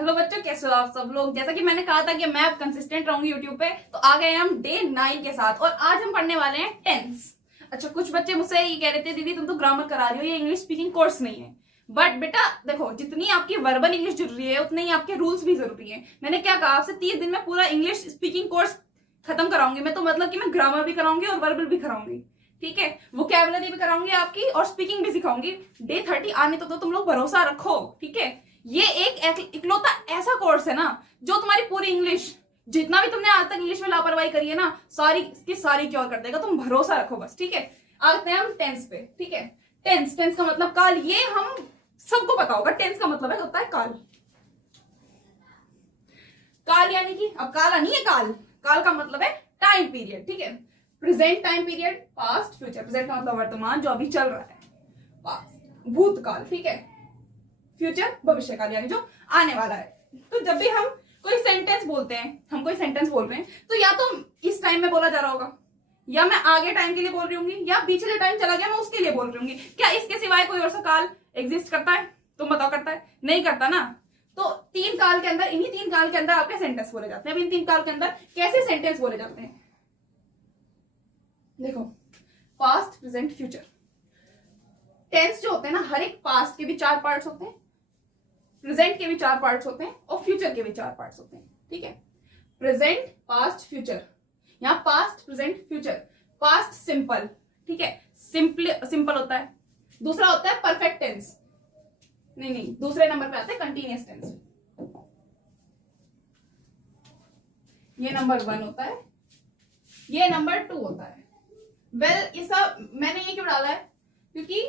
Hello बच्चों, कैसे हो आप सब लोग। जैसा कि मैंने कहा था कि मैं अब कंसिस्टेंट रहूंगी यूट्यूब पे, तो आ गए हम डे 9 के साथ और आज हम पढ़ने वाले हैं टेंस। अच्छा, कुछ बच्चे मुझसे ये कह रहे थे दीदी तुम तो ग्रामर करा रही हो, ये इंग्लिश स्पीकिंग कोर्स नहीं है। बट बेटा देखो, जितनी आपकी वर्बल इंग्लिश जरूरी है उतने ही आपके रूल्स भी जरूरी है। मैंने क्या कहा आपसे, 30 दिन में पूरा इंग्लिश स्पीकिंग कोर्स खत्म कराऊंगी मैं, तो मतलब कि मैं ग्रामर भी कराऊंगी और वर्बल भी कराऊंगी, ठीक है। वोकैबुलरी भी कराऊंगी आपकी और स्पीकिंग भी सिखाऊंगी। डे 30 आने तो तुम लोग भरोसा रखो, ठीक है। ये एक इकलौता ऐसा कोर्स है ना जो तुम्हारी पूरी इंग्लिश, जितना भी तुमने आज तक इंग्लिश में लापरवाही करी है ना, सारी की सारी क्योर कर देगा। तुम भरोसा रखो बस, ठीक है। आते हैं हम टेंस पे, ठीक है। टेंस का मतलब काल, ये हम सबको पता होगा। टेंस का मतलब होता है काल। काल यानी कि अब काला नहीं है, काल का मतलब है टाइम पीरियड, ठीक है। Present time period, past future. Present का मतलब वर्तमान जो अभी चल रहा है, पास्ट भूतकाल, ठीक है। फ्यूचर भविष्यकाल यानी जो आने वाला है। तो जब भी हम कोई सेंटेंस बोलते हैं, हम कोई सेंटेंस बोल रहे हैं, तो या तो इस टाइम में बोला जा रहा होगा, या मैं आगे टाइम के लिए बोल रही होंगी, या पीछे जो टाइम चला गया मैं उसके लिए बोल रही होंगी। क्या इसके सिवाय कोई और सा काल एग्जिस्ट करता है? तुम बताओ, करता है? नहीं करता ना। तो तीन काल के अंदर, इन्हीं तीन काल के अंदर आपके सेंटेंस बोले जाते हैं। अब इन तीन काल के अंदर कैसे सेंटेंस बोले जाते हैं, देखो। Past, present, future. टेंस जो होते हैं ना, हर एक पास्ट के भी 4 पार्ट्स होते हैं, प्रेजेंट के भी 4 पार्ट्स होते हैं और फ्यूचर के भी 4 पार्ट्स होते हैं, ठीक है। Present, past, future. यहां past, present, future. Past simple, ठीक है, सिंपल होता है। दूसरा होता है परफेक्ट टेंस, नहीं, दूसरे नंबर पे आता है कंटिन्यूअस टेंस। ये नंबर 1 होता है, ये नंबर 2 होता है। ये सब मैंने ये क्यों डाला है, क्योंकि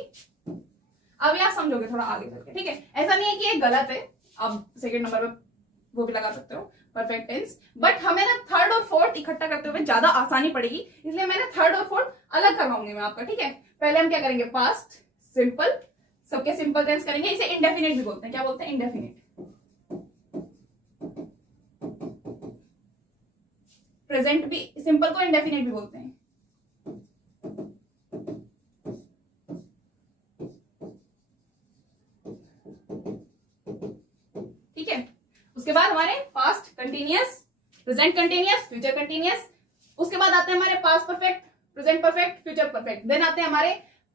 अब आप समझोगे थोड़ा आगे चल के, ठीक है। ऐसा नहीं है कि ये गलत है, आप सेकंड नंबर पे वो भी लगा सकते हो, परफेक्ट टेंस। बट हमें ना थर्ड और फोर्थ इकट्ठा करते हुए ज्यादा आसानी पड़ेगी, इसलिए मैंने थर्ड और फोर्थ अलग करवाऊंगी मैं आपका, ठीक है। पहले हम क्या करेंगे, पास्ट सिंपल, सबके सिंपल टेंस करेंगे। इसे इंडेफिनिट भी बोलते हैं। क्या बोलते हैं? इंडेफिनिट। प्रेजेंट भी सिंपल को इंडेफिनिट भी बोलते हैं। ठीक है। उसके बाद हमारे past continuous, present continuous, future continuous. उसके बाद आते हैं हमारे past perfect, present perfect, future perfect. Then आते हैं हमारे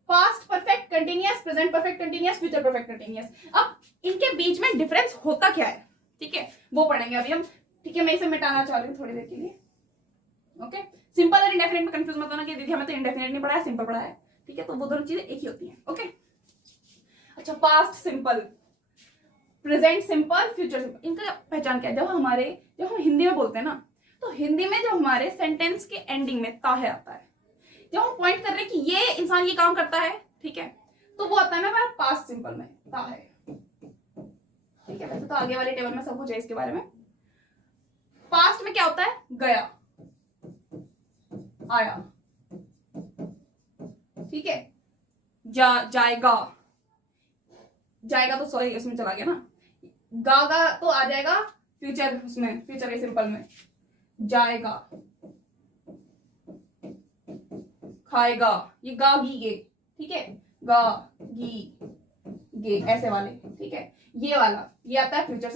past perfect continuous, present perfect continuous, future perfect continuous. अब इनके बीच में डिफरेंस होता क्या है, ठीक है, वो पढ़ेंगे अभी हम, ठीक है। मैं इसे मिटाना चाह रही हूँ थोड़ी देर के लिए, ओके। सिंपल और इंडेफिनिट में कंफ्यूज मत होना कि दीदी हमें तो इंडेफिनिट नहीं पढ़ाया, सिंपल पढ़ाया है, ठीक है। तो वो दोनों चीजें एक ही होती हैं, ओके। अच्छा, past simple, present simple, future simple. इनका पहचान क्या है? जब हम हिंदी में बोलते हैं ना, तो हिंदी में जो हमारे सेंटेंस के एंडिंग में ताहे आता है, जब हम पॉइंट कर रहे हैं कि ये इंसान ये काम करता है, ठीक है, तो वो आता है हमारे पास्ट सिंपल में, ताहे, ठीक है। वैसे तो आगे वाले टेबल में सब कुछ है इसके बारे में। पास्ट में क्या होता है? गया, आया, ठीक है। जाएगा तो सॉरी इसमें चला गया ना, गा तो आ जाएगा फ्यूचर, उसमें फ्यूचर के सिंपल में जाएगा। खाएगा, ये गा गी गे, ठीक है, गा गी गे, ऐसे वाले, ठीक है। ये वाला ये आता है फ्यूचर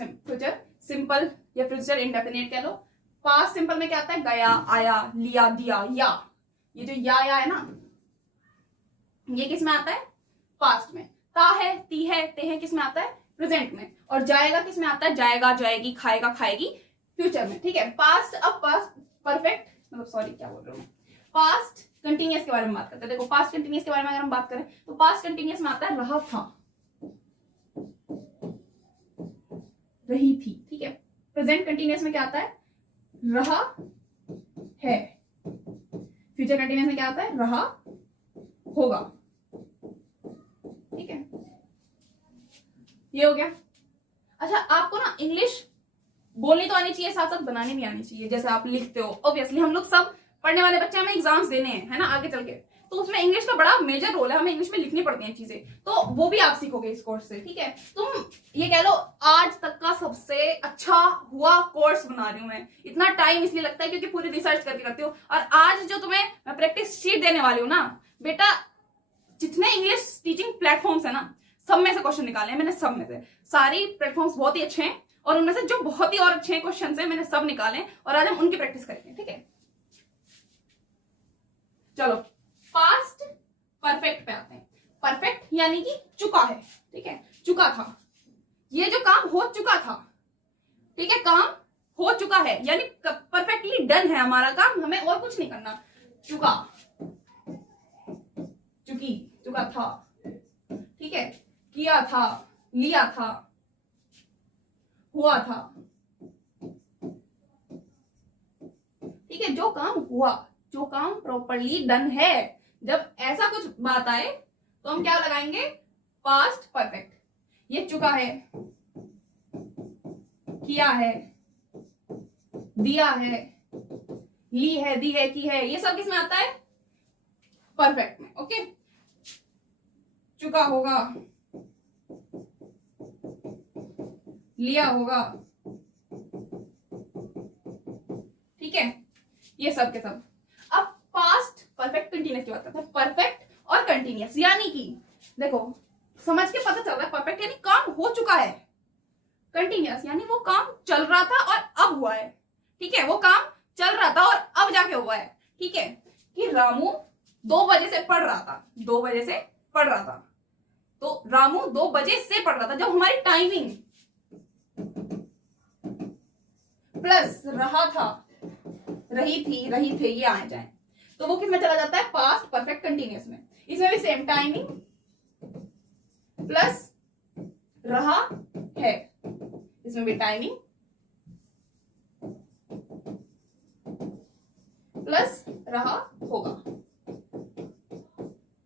सिंपल या फ्यूचर इंडेफिनिट कह लो। पास्ट सिंपल में क्या आता है? गया, आया, लिया, दिया, या। ये जो या है ना, ये किस में आता है? पास्ट में। ता है, ती है, ते है किस में आता है? प्रेजेंट में। और जाएगा किस में आता है? जाएगा, जाएगी, खाएगा, खाएगी, फ्यूचर में, ठीक है। पास्ट, अब पास्ट परफेक्ट, मतलब सॉरी क्या बोल रहा हूँ, पास्ट कंटिन्यूअस के बारे में बात करते हैं। देखो, पास्ट कंटिन्यूअस के बारे में अगर हम बात करें तो पास्ट कंटिन्यूअस में आता है रहा था, रही थी, ठीक है। प्रेजेंट कंटिन्यूअस में क्या आता है? रहा है। फ्यूचर कंटिन्यूअस में क्या आता है? रहा होगा, ठीक है। ये हो गया। अच्छा, आपको ना इंग्लिश बोलनी तो आनी चाहिए, साथ साथ बनानी भी आनी चाहिए। जैसे आप लिखते हो, ऑब्वियसली हम लोग सब पढ़ने वाले बच्चे, हमें एग्जाम्स देने हैं, है ना, आगे चल के, तो उसमें इंग्लिश का बड़ा मेजर रोल है। हमें इंग्लिश में लिखनी पड़ती हैं चीजें, तो वो भी आप सीखोगे इस कोर्स से, ठीक है। तुम ये कह लो आज तक का सबसे अच्छा हुआ कोर्स बना रही हूं मैं। इतना टाइम इसलिए लगता है क्योंकि पूरी रिसर्च करके करती हूँ। और आज जो तुम्हें मैं प्रैक्टिस शीट देने वाली हूँ ना बेटा, जितने इंग्लिश टीचिंग प्लेटफॉर्म्स है ना, सब में से क्वेश्चन निकाले हैं मैंने, सब में से। सारी प्लेटफॉर्म्स बहुत ही अच्छे हैं और उनमें से जो बहुत ही और अच्छे क्वेश्चन है मैंने सब निकाले और आज हम उनकी प्रैक्टिस करेंगे, ठीक है। चलो पास्ट परफेक्ट पे आते हैं। परफेक्ट यानी कि चुका है, ठीक है, चुका था, ये जो काम हो चुका था, ठीक है, काम हो चुका है यानी परफेक्टली डन है हमारा काम, हमें और कुछ नहीं करना। चुका, चुकी, चुका था, ठीक है, किया था, लिया था, हुआ था, ठीक है, जो काम हुआ, जो काम प्रॉपरली डन है। जब ऐसा कुछ बात आए तो हम क्या लगाएंगे, पास्ट परफेक्ट। ये चुका है, किया है, दिया है, ली है, दी है, की है, ये सब किसमें आता है, परफेक्ट में। ओके, चुका होगा, लिया होगा, ठीक है, ये सब के सब। अब पास्ट परफेक्ट कंटिन्यूअस की बात करते हैं। परफेक्ट और कंटिन्यूअस यानी कि देखो समझ के पता चल रहा है, परफेक्ट यानी काम हो चुका है, कंटिन्यूअस यानी वो काम चल रहा था और अब हुआ है, ठीक है, वो काम चल रहा था और अब जाके हुआ है, ठीक है। कि रामू 2 बजे से पढ़ रहा था, 2 बजे से पढ़ रहा था, तो रामू 2 बजे से पढ़ रहा था। जब हमारी टाइमिंग प्लस रहा था, रही थी, रही थे, ये आ जाए तो वो किसमें चला जाता है, पास्ट परफेक्ट कंटिन्यूअस में। इसमें भी सेम, टाइमिंग प्लस रहा है, इसमें भी टाइमिंग प्लस रहा होगा,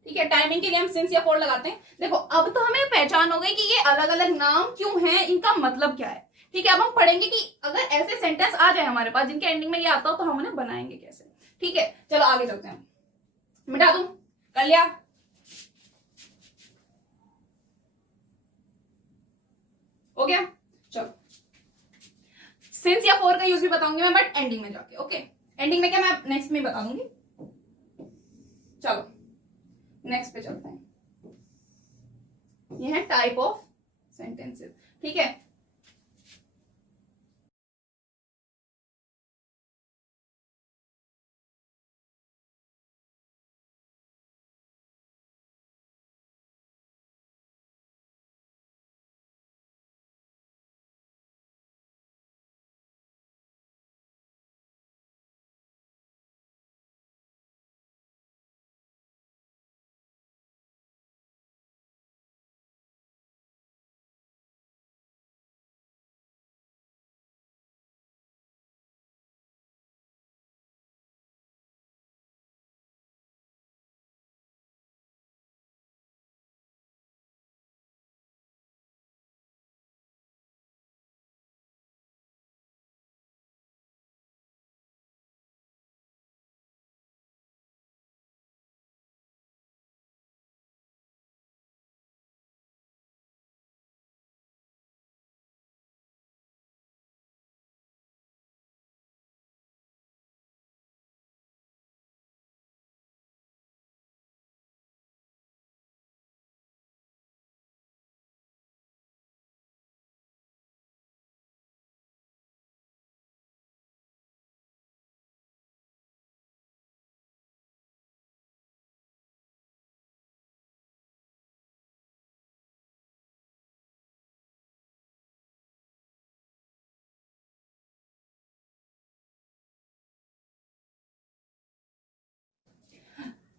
ठीक है। टाइमिंग के लिए हम सिंस या फॉर लगाते हैं। देखो अब तो हमें पहचान हो गई कि ये अलग अलग नाम क्यों हैं, इनका मतलब क्या है, ठीक है। अब हम पढ़ेंगे कि अगर ऐसे सेंटेंस आ जाए हमारे पास जिनके एंडिंग में ये आता हो तो हम उन्हें बनाएंगे कैसे, ठीक है। चलो आगे चलते हैं, मिटा दूं, कर लिया, हो गया। चलो सिंस या फॉर का यूज भी बताऊंगी मैं, बट एंडिंग में जाके, ओके। एंडिंग में क्या, मैं नेक्स्ट में बता दूंगी। चलो नेक्स्ट पे चलते हैं। ये है टाइप ऑफ सेंटेंसेस, ठीक है।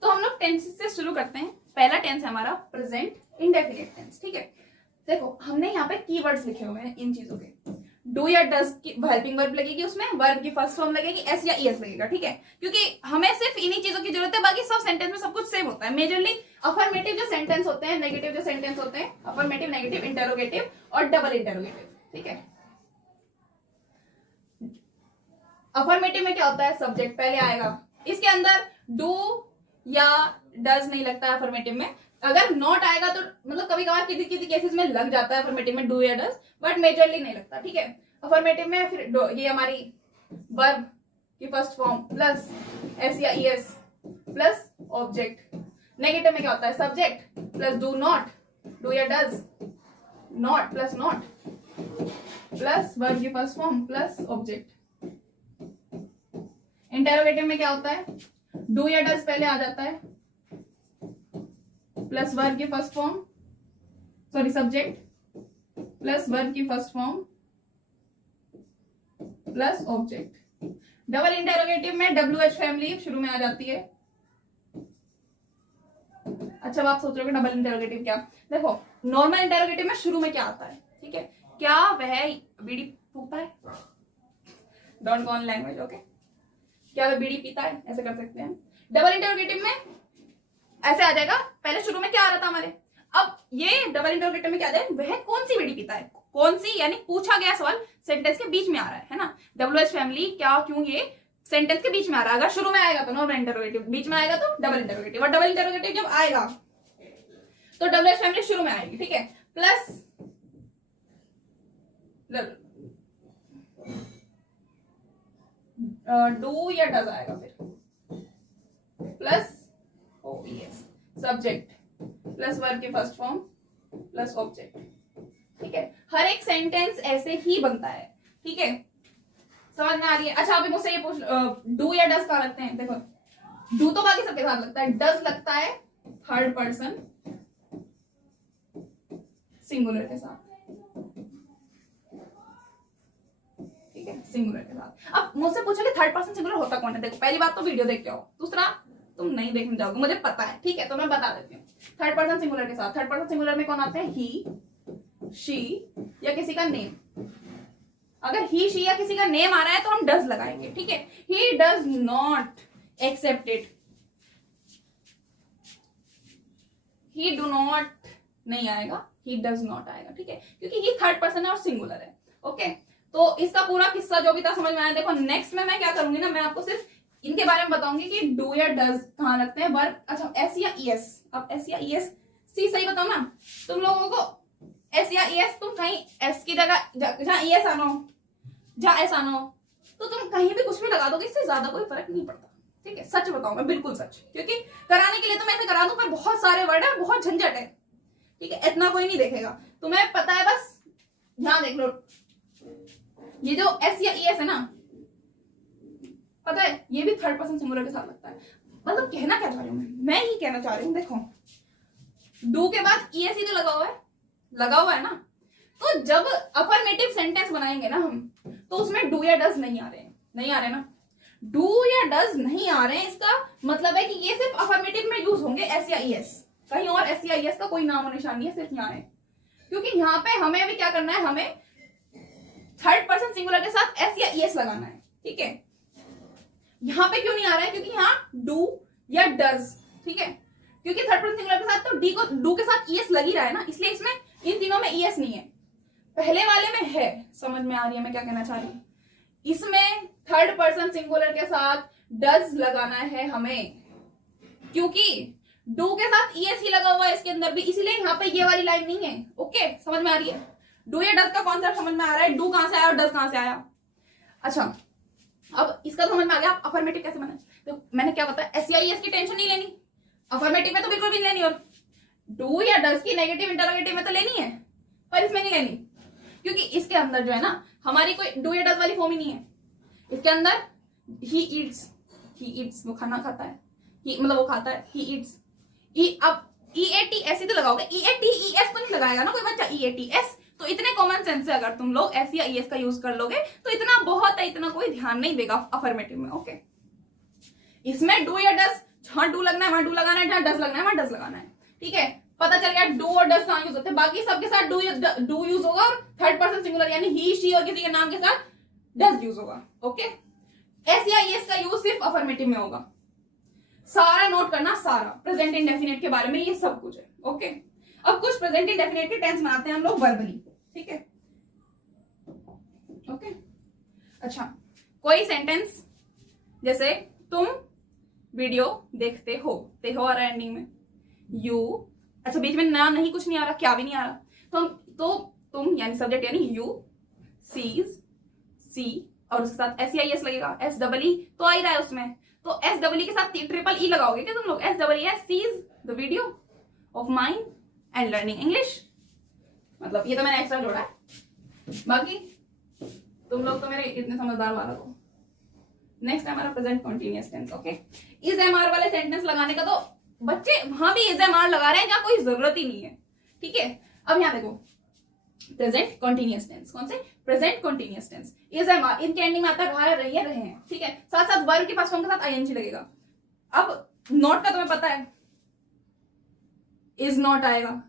तो हम लोग टेंसेस से शुरू करते हैं। पहला टेंस है हमारा प्रेजेंट इंडेफिनिट टेंस, ठीक है। देखो हमने यहाँ पे कीवर्ड्स लिखे हुए हैं इन चीजों के। डू या डज की हेल्पिंग वर्ब लगेगी, उसमें वर्ब की फर्स्ट फॉर्म लगेगी, एस या ईएस लगेगा, ठीक है। क्योंकि हमें सिर्फ इन्हीं चीजों की जरूरत है, बाकी सब सेंटेंस में सब कुछ सेम होता है। मेजरली अफर्मेटिव जो सेंटेंस होते हैं, नेगेटिव जो सेंटेंस होते हैं, अफर्मेटिव, नेगेटिव, इंटरोगेटिव और डबल इंटरोगेटिव, ठीक है। अफर्मेटिव में क्या होता है, सब्जेक्ट पहले आएगा, इसके अंदर डू या डज नहीं लगता है अफर्मेटिव में। अगर नॉट आएगा तो मतलब कभी कभार किसी किसी केसेस में लग जाता है अफर्मेटिव में डू या डज, बट मेजरली नहीं लगता, ठीक है। अफर्मेटिव में फिर ये हमारी वर्ब की फर्स्ट फॉर्म प्लस एस या ईएस प्लस ऑब्जेक्ट। नेगेटिव में क्या होता है, subject plus do not, do या does, not plus not, plus verb की first form plus object. Interrogative में क्या होता है, डू या डज पहले आ जाता है, प्लस वर्ब की first form, sorry subject, plus verb की first form plus object. Double interrogative में WH फैमिली शुरू में आ जाती है। अच्छा, अब आप सोच रहे हो डबल इंटेरोगेटिव क्या, देखो नॉर्मल इंटेरोगेटिव में शुरू में क्या आता है, ठीक है, क्या वह बीड़ी फूकता है, don't go on language, okay, क्या वह बीड़ी पीता है, ऐसे कर सकते हैं। डबल इंटेरोगेटिव में ऐसे आ जाएगा, पहले शुरू में क्या आ रहा था हमारे, अब ये डबल इंटेरोगेटिव में क्या आ जाए, वह कौन सी बीड़ी पीता है, कौन सी, यानी पूछा गया सवाल सेंटेंस के बीच में आ रहा है ना। WH फैमिली क्या क्यों, ये सेंटेंस के बीच में आ रहा है। अगर शुरू में आएगा तो नॉर्मल इंटेरोगेटिव, बीच में आएगा तो डबल इंटेरोगेटिव, और डबल इंटेरोगेटिव जब आएगा तो WH फैमिली शुरू में आएगी, ठीक है, प्लस डू या डज आएगा, फिर plus OES subject plus verb की फर्स्ट फॉर्म प्लस ऑब्जेक्ट, ठीक है। हर एक सेंटेंस ऐसे ही बनता है, ठीक है, समझ में आ रही है। अच्छा, अभी मुझसे ये पूछ, डू या डज कहाँ लगते हैं, देखो डू तो बाकी सबके साथ लगता है, डज लगता है थर्ड पर्सन सिंगुलर के साथ, ठीक है, सिंगुलर के साथ। अब मुझसे पूछोगे थर्ड पर्सन सिंगुलर होता कौन है, देखो पहली बात तो वीडियो देख के आओ, दूसरा तुम नहीं देखने जाओगे, मुझे पता है, ठीक है, तो मैं बता देती हूँ। थर्ड पर्सन सिंगुलर के साथ, थर्ड पर्सन सिंगुलर में कौन आते हैं, ही, शी या किसी का नेम। अगर ही, शी या किसी का नेम आ रहा है तो हम डज लगाएंगे, ठीक है। He does not accept it, he do not नहीं आएगा, ही डज नॉट आएगा, ठीक है, क्योंकि ही थर्ड पर्सन है और सिंगुलर है, ओके। तो इसका पूरा किस्सा जो भी था समझ में आया। देखो नेक्स्ट में मैं क्या करूंगी ना, मैं आपको सिर्फ इनके बारे में बताऊंगी कि डू या डज कहां लगते हैं, वर्ब, अच्छा एस या ईएस, अब एस या ईएस, सी सही बताओ ना तुम लोगों को, एस या ईएस, तुम कहीं एस की जगह जहां ईएस आना हो, जहां एस आना हो, तो तुम कहीं भी कुछ भी लगा दोगे, इससे ज्यादा कोई फर्क नहीं पड़ता, ठीक है, सच बताऊं मैं, बिल्कुल सच, क्योंकि कराने के लिए तो मैं ऐसे करा दूं, पर बहुत सारे वर्ड है, बहुत झंझट है, ठीक है, इतना कोई नहीं देखेगा, तुम्हें पता है, बस ध्यान देख लो, ये जो एस या ईएस है ना, पता है ये भी थर्ड पर्सन सिंगुलर के साथ लगता है। मतलब कहना क्या चाह रही हूँ मैं ही कहना चाह रही हूँ, देखो डू के बाद ईएस ही तो लगा हुआ है ना, तो जब अफर्मेटिव सेंटेंस बनाएंगे ना हम, तो उसमें डू या डज नहीं आ रहे ना, डू या डज नहीं आ रहे हैं, इसका मतलब है कि ये सिर्फ अफर्मेटिव में यूज होंगे, एस या ईएस, कहीं और एस या ईएस का कोई नाम और निशान नहीं है, सिर्फ यहाँ है, क्योंकि यहाँ पे हमें अभी क्या करना है, हमें थर्ड पर्सन सिंगुलर के साथ एस या ईएस लगाना है, ठीक है। यहाँ पे क्यों नहीं आ रहा है, क्योंकि यहाँ डू या डज, ठीक है, क्योंकि थर्ड पर्सन सिंगुलर के साथ तो डी को डू के साथ ईएस लग ही रहा है ना, इसलिए इसमें इन तीनों में ईएस नहीं है, पहले वाले में है। समझ में आ रही है मैं क्या कहना चाह रही हूँ, इसमें थर्ड पर्सन सिंगुलर के साथ डज लगाना है हमें, क्योंकि डू के साथ ईएस ही लगा हुआ है इसके अंदर भी, इसलिए यहाँ पे ये वाली लाइन नहीं है, ओके, समझ में आ रही है। डू या डज का कॉन्सेप्ट समझ में आ रहा है, डू कहां से आया और डज कहां से आया। अच्छा, अब इसका समझ में आ गया अफर्मेटिव कैसे बना, तो मैंने क्या बताया, एस या ईएस की टेंशन नहीं लेनी, अफर्मेटिव में तो बिल्कुल भी नहीं लेनी, और डू या डज की नेगेटिव इंटरोगेटिव में तो लेनी है, पर इसमें नहीं लेनी, क्योंकि इसके अंदर जो है ना हमारी कोई डू या डज वाली फॉर्म ही नहीं है, इसके अंदर ही ईट्स वो खाना खाता है, मतलब वो खाता है, ही ईट्स, अब EAT ऐसे तो लगाओगे, EAT ES तो नहीं लगाएगा ना कोई बच्चा, EAT S, तो इतने कॉमन सेंस से अगर तुम लोग एस या ईएस का यूज कर लोगे तो इतना बहुत है, इतना कोई ध्यान नहीं देगा अफर्मेटिव में, ओके। इसमें डू या डज, जहां डू लगना है वहां डू लगाना है, जहां डज लगना है वहां डज लगाना है, ठीक है, पता चल गया डू और डज कहां यूज होते हैं, बाकी सबके साथ डू यूज होगा, और थर्ड पर्सन सिंगुलर यानी ही, शी और किसी के नाम के साथ डज यूज होगा, ओके। एस या ईएस का यूज सिर्फ अफर्मेटिव में होगा, सारा नोट करना, सारा प्रेजेंट इंडेफिनिट के बारे में ये सब कुछ है, ओके। अब कुछ प्रेजेंट इंडेफिनिट के टेंस बनाते हैं हम लोग वर्बली, ठीक है, ओके। अच्छा, कोई सेंटेंस जैसे तुम वीडियो देखते हो, ते हो आ रहा है एंडिंग में, यू, अच्छा बीच में ना नहीं कुछ नहीं आ रहा, क्या भी नहीं आ रहा, तो तुम यानी सब्जेक्ट यानी यू सीज, सी और उसके साथ एस या ईएस लगेगा, एस डबल ई तो आ ही रहा है उसमें, तो एस डबल ई के साथ ट्रिपल ई लगाओगे क्या तुम लोग, S double E sees the video of mind and learning English, मतलब ये तो मैंने एक्स्ट्रा जोड़ा है, बाकी तुम लोग तो मेरे इतने समझदार वाला हो। नेक्स्ट है हमारा present continuous tense. Okay, is am are वाले सेंटेंस लगाने का तो बच्चे वहां भी इज एम आर लगा रहे हैं जहां कोई जरूरत ही नहीं है। ठीक है, अब यहाँ देखो प्रेजेंट कंटीन्यूअस टेंस, कौन से? Present continuous tense, is am are इनके एंडिंग में आता रहे हैं। ठीक है, साथ साथ वर्ब के फर्स्ट फॉर्म के साथ आईएनजी लगेगा। अब नॉट का तुम्हें पता है, इज नॉट आएगा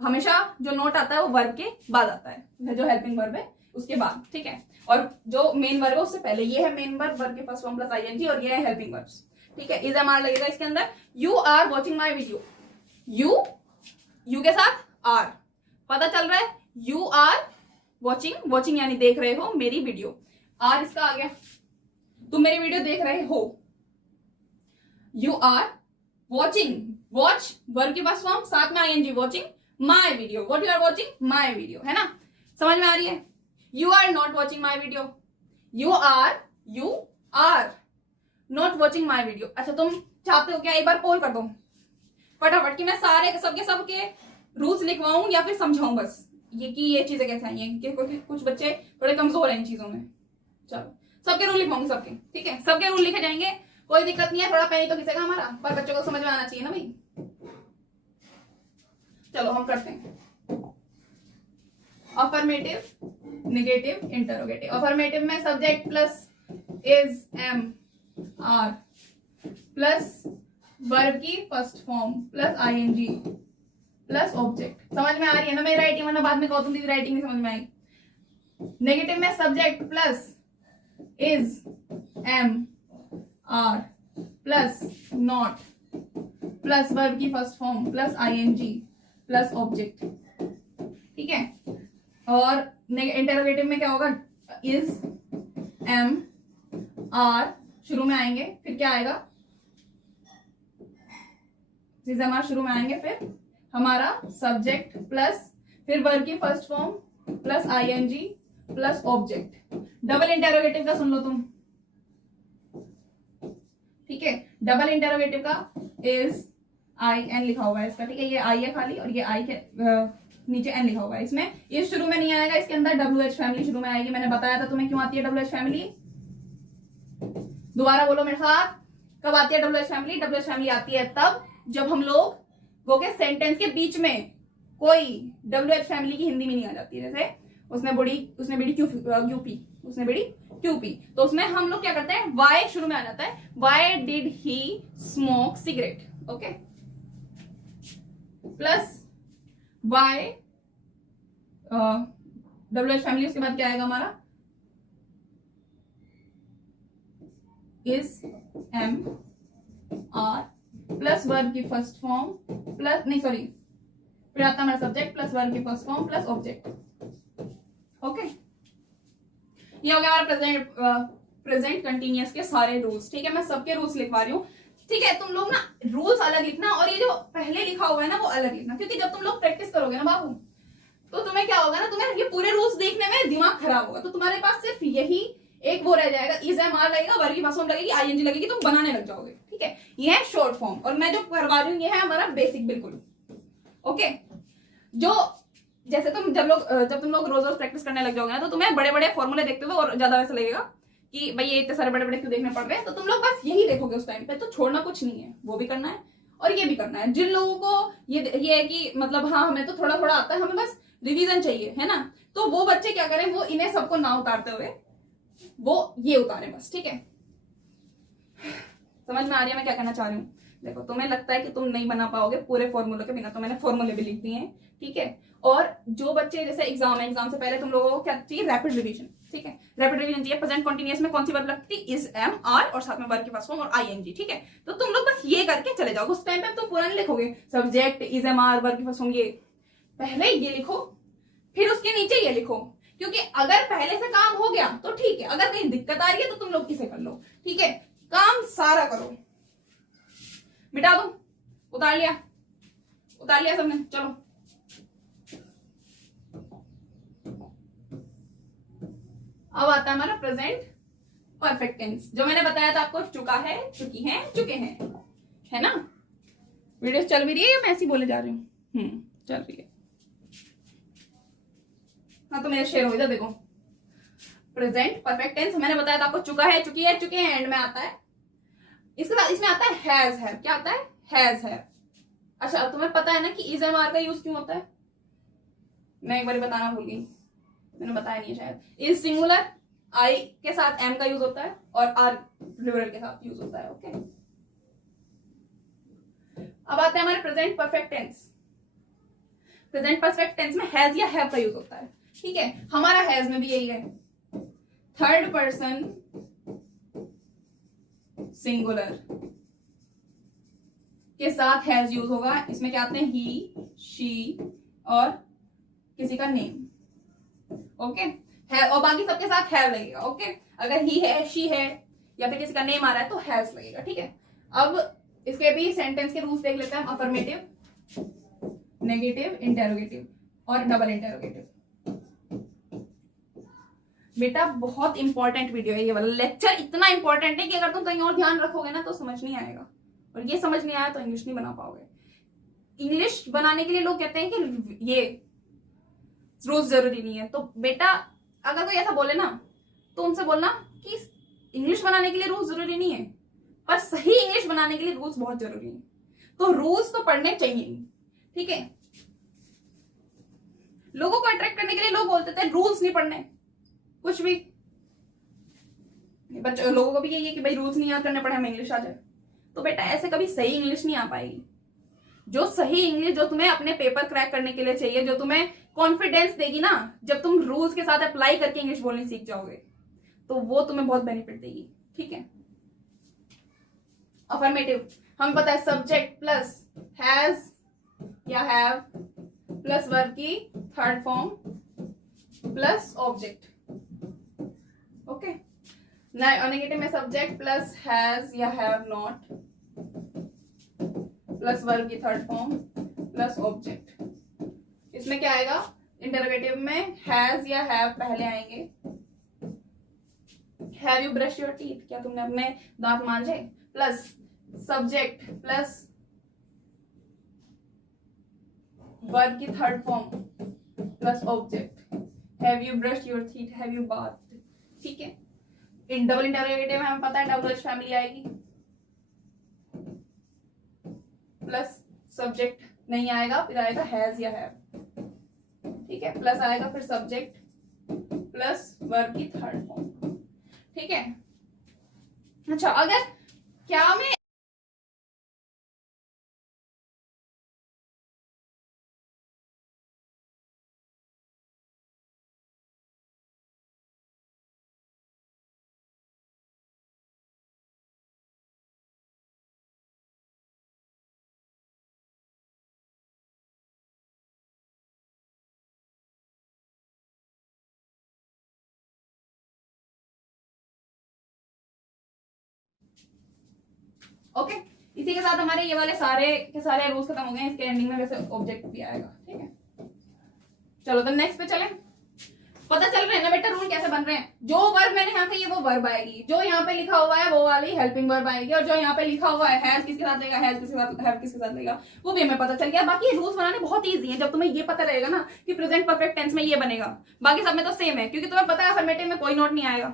हमेशा, जो नोट आता है वो वर्ब के बाद आता है, जो हेल्पिंग वर्ब है उसके बाद। ठीक है, और जो मेन वर्ब है उससे पहले। ये है मेन वर्ब, वर्ब के फर्स्ट फॉर्म प्लस आईएनजी, और ये है हेल्पिंग वर्ब्स। ठीक है, इज एम आर लगेगा इसके अंदर। You are watching my video, you के साथ आर, पता चल रहा है यू आर वॉचिंग यानी देख रहे हो मेरी वीडियो, आर इसका आ गया, तुम मेरी वीडियो देख रहे हो। You are watching, watch verb की फर्स्ट फॉर्म, साथ में ING, watching my video, what you are watching my video, है ना? समझ में आ रही है? You are not watching my video, you are not watching my video. अच्छा, तुम चाहते हो क्या एक बार पोल कर दो फटाफट कि मैं सारे सबके रूल्स लिखवाऊं या फिर समझाऊं बस ये कि ये चीजें कैसे आई हैं? कुछ बच्चे थोड़े कमजोर हैं इन चीजों में। चलो सबके रूल लिखवाऊंगी, सबके। ठीक है, सबके रूल लिखे जाएंगे, कोई दिक्कत नहीं है। थोड़ा पैनी तो खींचेगा हमारा, पर बच्चों को समझ में आना चाहिए ना भाई। चलो हम करते हैं। Affirmative, negative, interrogative. अफर्मेटिव में subject plus is, am, are plus verb की first form plus ING plus object. समझ में आ रही है ना मेरी राइटिंग? वरना बाद में कहो तुम दीदी राइटिंग नहीं समझ में आई। नेगेटिव में subject plus is, am, are plus not plus verb की first form plus ING plus object. ठीक है, और इंटरोगेटिव में क्या होगा? इज, एम, आर शुरू में आएंगे, फिर क्या आएगा? इज, एम, आर शुरू में आएंगे, फिर हमारा सब्जेक्ट प्लस फिर वर्ब की first form plus ING plus object. Double interrogative का सुन लो तुम। ठीक है, डबल इंटरोगेटिव का इज, आई, एन लिखा हुआ है इसका। ठीक है, ये आई है खाली और ये आई के नीचे एन लिखा हुआ है। इसमें इस शुरू में नहीं आएगा, इसके अंदर WH फैमिली शुरू में आएगी। मैंने बताया था तुम्हें क्यों आती है WH फैमिली। दोबारा बोलो मेरे साथ, कब आती है WH फैमिली? WH फैमिली आती है तब जब हम लोग के सेंटेंस के बीच में कोई WH फैमिली की हिंदी में नहीं आ जाती है। जैसे उसने बीड़ी क्यों पी, तो उसमें हम लोग क्या करते हैं? वाई शुरू में आ जाता है। Why did he smoke cigarette, okay, plus why WH family. उसके बाद क्या आएगा हमारा? Is, am, are plus verb की फर्स्ट फॉर्म प्लस, नहीं सॉरी, फिर आता हमारा सब्जेक्ट प्लस वर्ब की first form plus object. Okay, ये हो गया हमारा प्रेजेंट कंटिन्यूअस के सारे रूल्स। ठीक है, मैं सबके रूल्स लिखवा रही हूँ। ठीक है, तुम लोग ना रूल्स अलग लिखना और ये जो पहले लिखा हुआ है ना वो अलग लिखना, क्योंकि जब तुम लोग प्रैक्टिस करोगे ना बाबू तो तुम्हें क्या होगा ना, तुम्हें ये पूरे रूल्स देखने में दिमाग खराब होगा। तो तुम्हारे पास सिर्फ यही एक वो रह जाएगा, इज, एम, आर लगेगा, वर्ब की फर्स्ट फॉर्म लगेगी, आईएनजी लगेगी, तुम बनाने लग जाओगे। ठीक है, ये है शॉर्ट फॉर्म और मैं जो करवा रही हूँ ये है हमारा बेसिक बिल्कुल। ओके, जो जैसे जब तुम लोग रोज रोज प्रैक्टिस करने लग जाओगे ना तो तुम्हें बड़े बड़े फॉर्मूले देखते हुए और ज्यादा वैसा लगेगा कि भाई ये इतने सारे बड़े बड़े क्यों देखने पड़ रहे हैं। तो तुम लोग बस यही देखोगे उस टाइम पे, तो छोड़ना कुछ नहीं है, वो भी करना है और ये भी करना है। जिन लोगों को ये है कि मतलब हाँ हमें तो थोड़ा थोड़ा आता है, हमें बस रिवीजन चाहिए, है ना, तो वो बच्चे क्या करें, वो इन्हें सबको ना उतारते हुए वो ये उतारे बस। ठीक है, समझ में आ रही है मैं क्या कहना चाह रही हूँ? देखो, तुम्हें लगता है कि तुम नहीं बना पाओगे पूरे फॉर्मूले के बिना, तो मैंने फॉर्मूले भी लिख दिए हैं। ठीक है, और जो बच्चे जैसे एग्जाम से पहले तुम लोगों को क्या चाहिए? Rapid revision. ठीक है, रैपिड रिवीजन चाहिए। प्रेजेंट कंटीन्यूअस में कौन सी वर्ब लगती है? इज, एम, आर और साथ में वर्ब की फर्स्ट फॉर्म और आईएनजी। ठीक है, तो तुम लोग बस ये करके चले जाओगे। उस टाइम पे तुम पूरा नहीं लिखोगे, subject, is, am, are, verb की फर्स्ट फॉर्म, ये पहले ये लिखो फिर उसके नीचे ये लिखो, क्योंकि अगर पहले से काम हो गया तो ठीक है, अगर कहीं दिक्कत आ रही है तो तुम लोग इसे कर लो। ठीक है, काम सारा करो। मिटा दो, उतार लिया सबने, चलो। अब आता है हमारा प्रेजेंट परफेक्ट टेंस, जो मैंने बताया था आपको, चुका है, चुकी है, चुके हैं, है ना। वीडियो चल भी रही है या मैं ऐसी बोले जा रही हूँ? चल रही है। हाँ तो मेरे शेयर हो, इधर देखो। प्रेजेंट परफेक्ट टेंस मैंने बताया था आपको, चुका है, चुकी है, चुके हैं एंड में आता है। इसके बाद इसमें आता है हैज है। क्या आता है? हैज है। अच्छा तुम्हें पता है ना कि इज एम आर का यूज क्यों होता है? मैं एक बार बताना भूल गई, मैंने बताया नहीं शायद। इज सिंगुलर, आई के साथ एम का यूज होता है और आर प्लूरल के साथ यूज होता है। ओके अब आते हैं हमारे present perfect tense. Present perfect tense में हैज या हैव का यूज होता है। ठीक है, हमारा हैज में भी यही है, थर्ड पर्सन सिंगुलर के साथ हैज यूज होगा। इसमें क्या आते हैं? ही, शी और किसी का नेम। ओके है, और बाकी सबके साथ हैव लगेगा। ओके अगर ही है, शी है या फिर किसी का नेम आ रहा है तो हैज लगेगा। ठीक है, अब इसके भी सेंटेंस के रूल्स देख लेते हैं हम। अफर्मेटिव, नेगेटिव, इंटेरोगेटिव और डबल इंटेरोगेटिव। बेटा बहुत इंपॉर्टेंट वीडियो है ये वाला, लेक्चर इतना इंपॉर्टेंट है कि अगर तुम कहीं और ध्यान रखोगे ना तो समझ नहीं आएगा, और ये समझ नहीं आया तो इंग्लिश नहीं बना पाओगे। इंग्लिश बनाने के लिए लोग कहते हैं कि ये रूल्स जरूरी नहीं है, तो बेटा अगर कोई ऐसा बोले ना तो उनसे बोलना कि इंग्लिश बनाने के लिए रूल्स जरूरी नहीं है, पर सही इंग्लिश बनाने के लिए रूल्स बहुत जरूरी है। तो रूल्स तो पढ़ने चाहिए। ठीक है, लोगों को अट्रैक्ट करने के लिए लोग बोलते थे रूल्स नहीं पढ़ने, कुछ भी। बच्चों लोगों को भी यही है कि भाई रूल्स नहीं याद करने पड़े, हमें इंग्लिश आ जाए। तो बेटा ऐसे कभी सही इंग्लिश नहीं आ पाएगी। जो सही इंग्लिश जो तुम्हें अपने पेपर क्रैक करने के लिए चाहिए, जो तुम्हें कॉन्फिडेंस देगी ना, जब तुम रूल्स के साथ अप्लाई करके इंग्लिश बोलनी सीख जाओगे तो वो तुम्हें बहुत बेनिफिट देगी। ठीक है, अफर्मेटिव हम पता है सब्जेक्ट प्लस हैज या हैव प्लस वर्ब की third form plus object. Okay negative में सब्जेक्ट प्लस हैज या हैव नॉट प्लस वर्ब की थर्ड फॉर्म प्लस ऑब्जेक्ट। इसमें क्या आएगा? इंटरोगेटिव में हैज या हैव पहले आएंगे। Have you brush your teeth, क्या तुमने अपने दांत मांजे, प्लस सब्जेक्ट प्लस वर्ब की third form plus object. Have you brush your teeth, have you bath. ठीक है, इन डबल इंटरोगेटिव में हमें पता है डबल एच फैमिली आएगी, प्लस सब्जेक्ट नहीं आएगा, फिर आएगा हैज या हैव। ठीक है, प्लस आएगा फिर सब्जेक्ट प्लस वर्ब की थर्ड फॉर्म। ठीक है, अच्छा अगर क्या मैं ओके इसी के साथ हमारे ये वाले सारे के सारे रूल्स खत्म हो गए। इसके एंडिंग में वैसे ऑब्जेक्ट भी आएगा। ठीक है, चलो तो नेक्स्ट पे चलें। पता चल रहा है ना बेटा रूल कैसे बन रहे हैं? जो वर्ब मैंने यहाँ पे ये वो वर्ब आएगी, जो यहाँ पे लिखा हुआ है वो वाली हेल्पिंग वर्ब आएगी, और जो यहाँ पे लिखा हुआ है हैज किसके साथ लेगा, हैज किसके साथ, हैव किसके साथ लेगा, वो भी हमें पता चल गया। बाकी रूल्स बनाने बहुत ईजी है जब तुम्हें ये पता रहेगा ना कि प्रेजेंट परफेक्ट टेंस में ये बनेगा। बाकी सब में तो सेम है, क्योंकि तुम्हें पता है अफर्मेटिव में कोई नोट नहीं आएगा,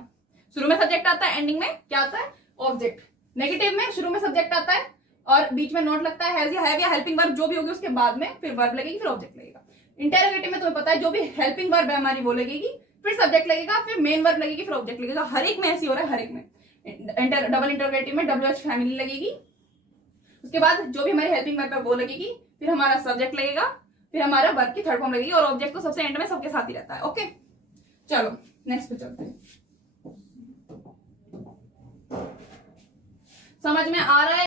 शुरू में सब्जेक्ट आता है, एंडिंग में क्या आता है? ऑब्जेक्ट। नेगेटिव में शुरू में सब्जेक्ट आता है और बीच में नोट लगता है, हैज या हैव या हेल्पिंग वर्ब जो भी होगी उसके बाद में फिर वर्ब लगेगी, फिर ऑब्जेक्ट लगेगा। इंटेरोगेटिव में तुम्हें पता है जो भी हेल्पिंग वर्ब है हमारी वो लगेगी, फिर सब्जेक्ट लगेगा, फिर मेन वर्ब लगेगी, फिर ऑब्जेक्ट लगेगा। हर एक में ऐसी हो रहा है, हर एक में। डबल इंटरोगेटिव में डब्ल्यू एच फैमिली लगेगी, उसके बाद जो भी हमारी हेल्पिंग वर्ब है वो लगेगी, फिर हमारा सब्जेक्ट लगेगा, फिर हमारा वर्ब की थर्ड फॉर्म लगेगी, और ऑब्जेक्ट तो सबसे एंड में सबके साथ ही रहता है। ओके चलो नेक्स्ट पे चलते हैं। समझ में आ रहा है?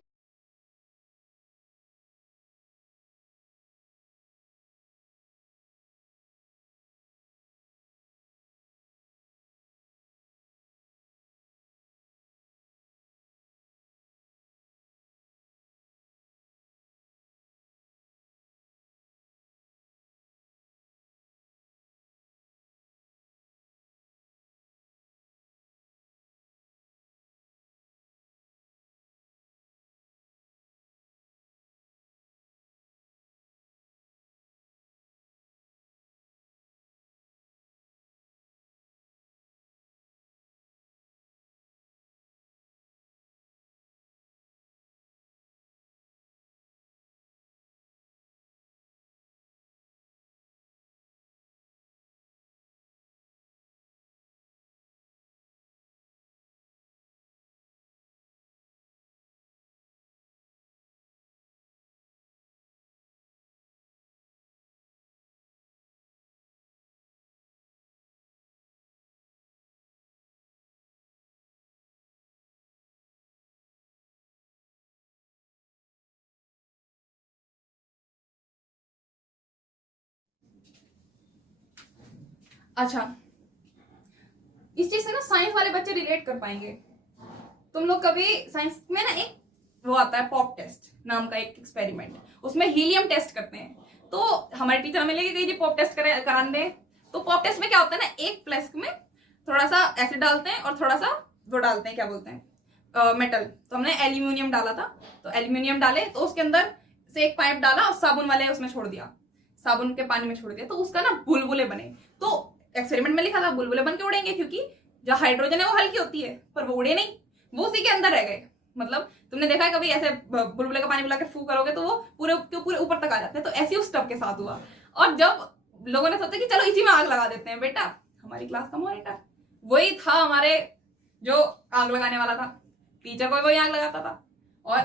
अच्छा, इस चीज से ना साइंस वाले बच्चे रिलेट कर पाएंगे। तुम लोग कभी साइंस में ना एक वो आता है पॉप टेस्ट नाम का एक एक्सपेरिमेंट, उसमें हीलियम टेस्ट करते हैं। तो हमारे टीचर हमें लेके गई थी पॉप टेस्ट कराने दे। तो पॉप टेस्ट में क्या होता है ना, एक फ्लास्क में थोड़ा सा एसिड डालते हैं और थोड़ा सा वो डालते हैं, क्या बोलते हैं, मेटल। तो हमने एल्यूमिनियम डाला था, तो एल्यूमिनियम डाले तो उसके अंदर से एक पाइप डाला और साबुन वाले उसमें छोड़ दिया, साबुन के पानी में छोड़ दिया, तो उसका ना बुलबुले बने। तो एक्सपेरिमेंट में लिखा था बुलबुले बन के उड़ेंगे, क्योंकि जो हाइड्रोजन है वो हल्की होती है, पर वो उड़े नहीं, वो उसी के अंदर रह गए। मतलब तुमने देखा है कभी ऐसे बुलबुले का पानी बुला के फू करोगे तो वो पूरे के पूरे ऊपर तक आ जाते हैं, तो ऐसे उस टब के साथ हुआ। और जब लोगों ने सोचा कि चलो इसी में आग लगा देते हैं, बेटा हमारी क्लास का मॉनिटर वही था हमारे जो आग लगाने वाला था, टीचर को वही आग लगाता था, और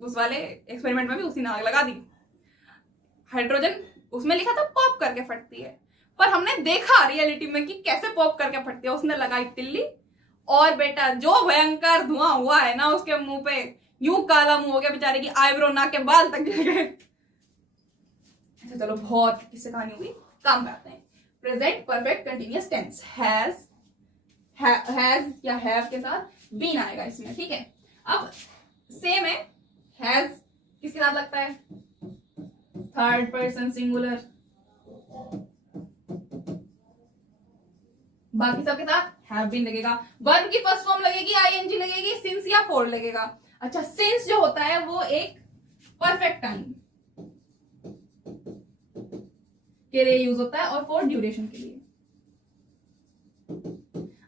उस वाले एक्सपेरिमेंट में भी उसी ने आग लगा दी। हाइड्रोजन उसमें लिखा था पॉप करके फटती है, पर हमने देखा रियलिटी में कि कैसे पॉप करके फटती है। उसने लगाई तिल्ली, और बेटा जो भयंकर धुआं हुआ है ना उसके मुंह पे, यूं काला मुंह हो गया बेचारे की, आईब्रो नाक के बाल तक गिर गए। अच्छा चलो, बहुत किससे कहानी हुई, काम पे आते हैं। Present perfect continuous tense has या हैव के साथ बीन आएगा इसमें, ठीक है। अब सेम है, हैज किसके साथ लगता है, थर्ड पर्सन सिंगुलर, बाकी सबके साथ हैव बीन लगेगा। वर्ब की फर्स्ट फॉर्म लगेगी आईएनजी लगेगी, सिंस या फॉर लगेगा। अच्छा, सिंस जो होता है वो एक परफेक्ट टाइम के लिए यूज होता है और फॉर ड्यूरेशन के लिए।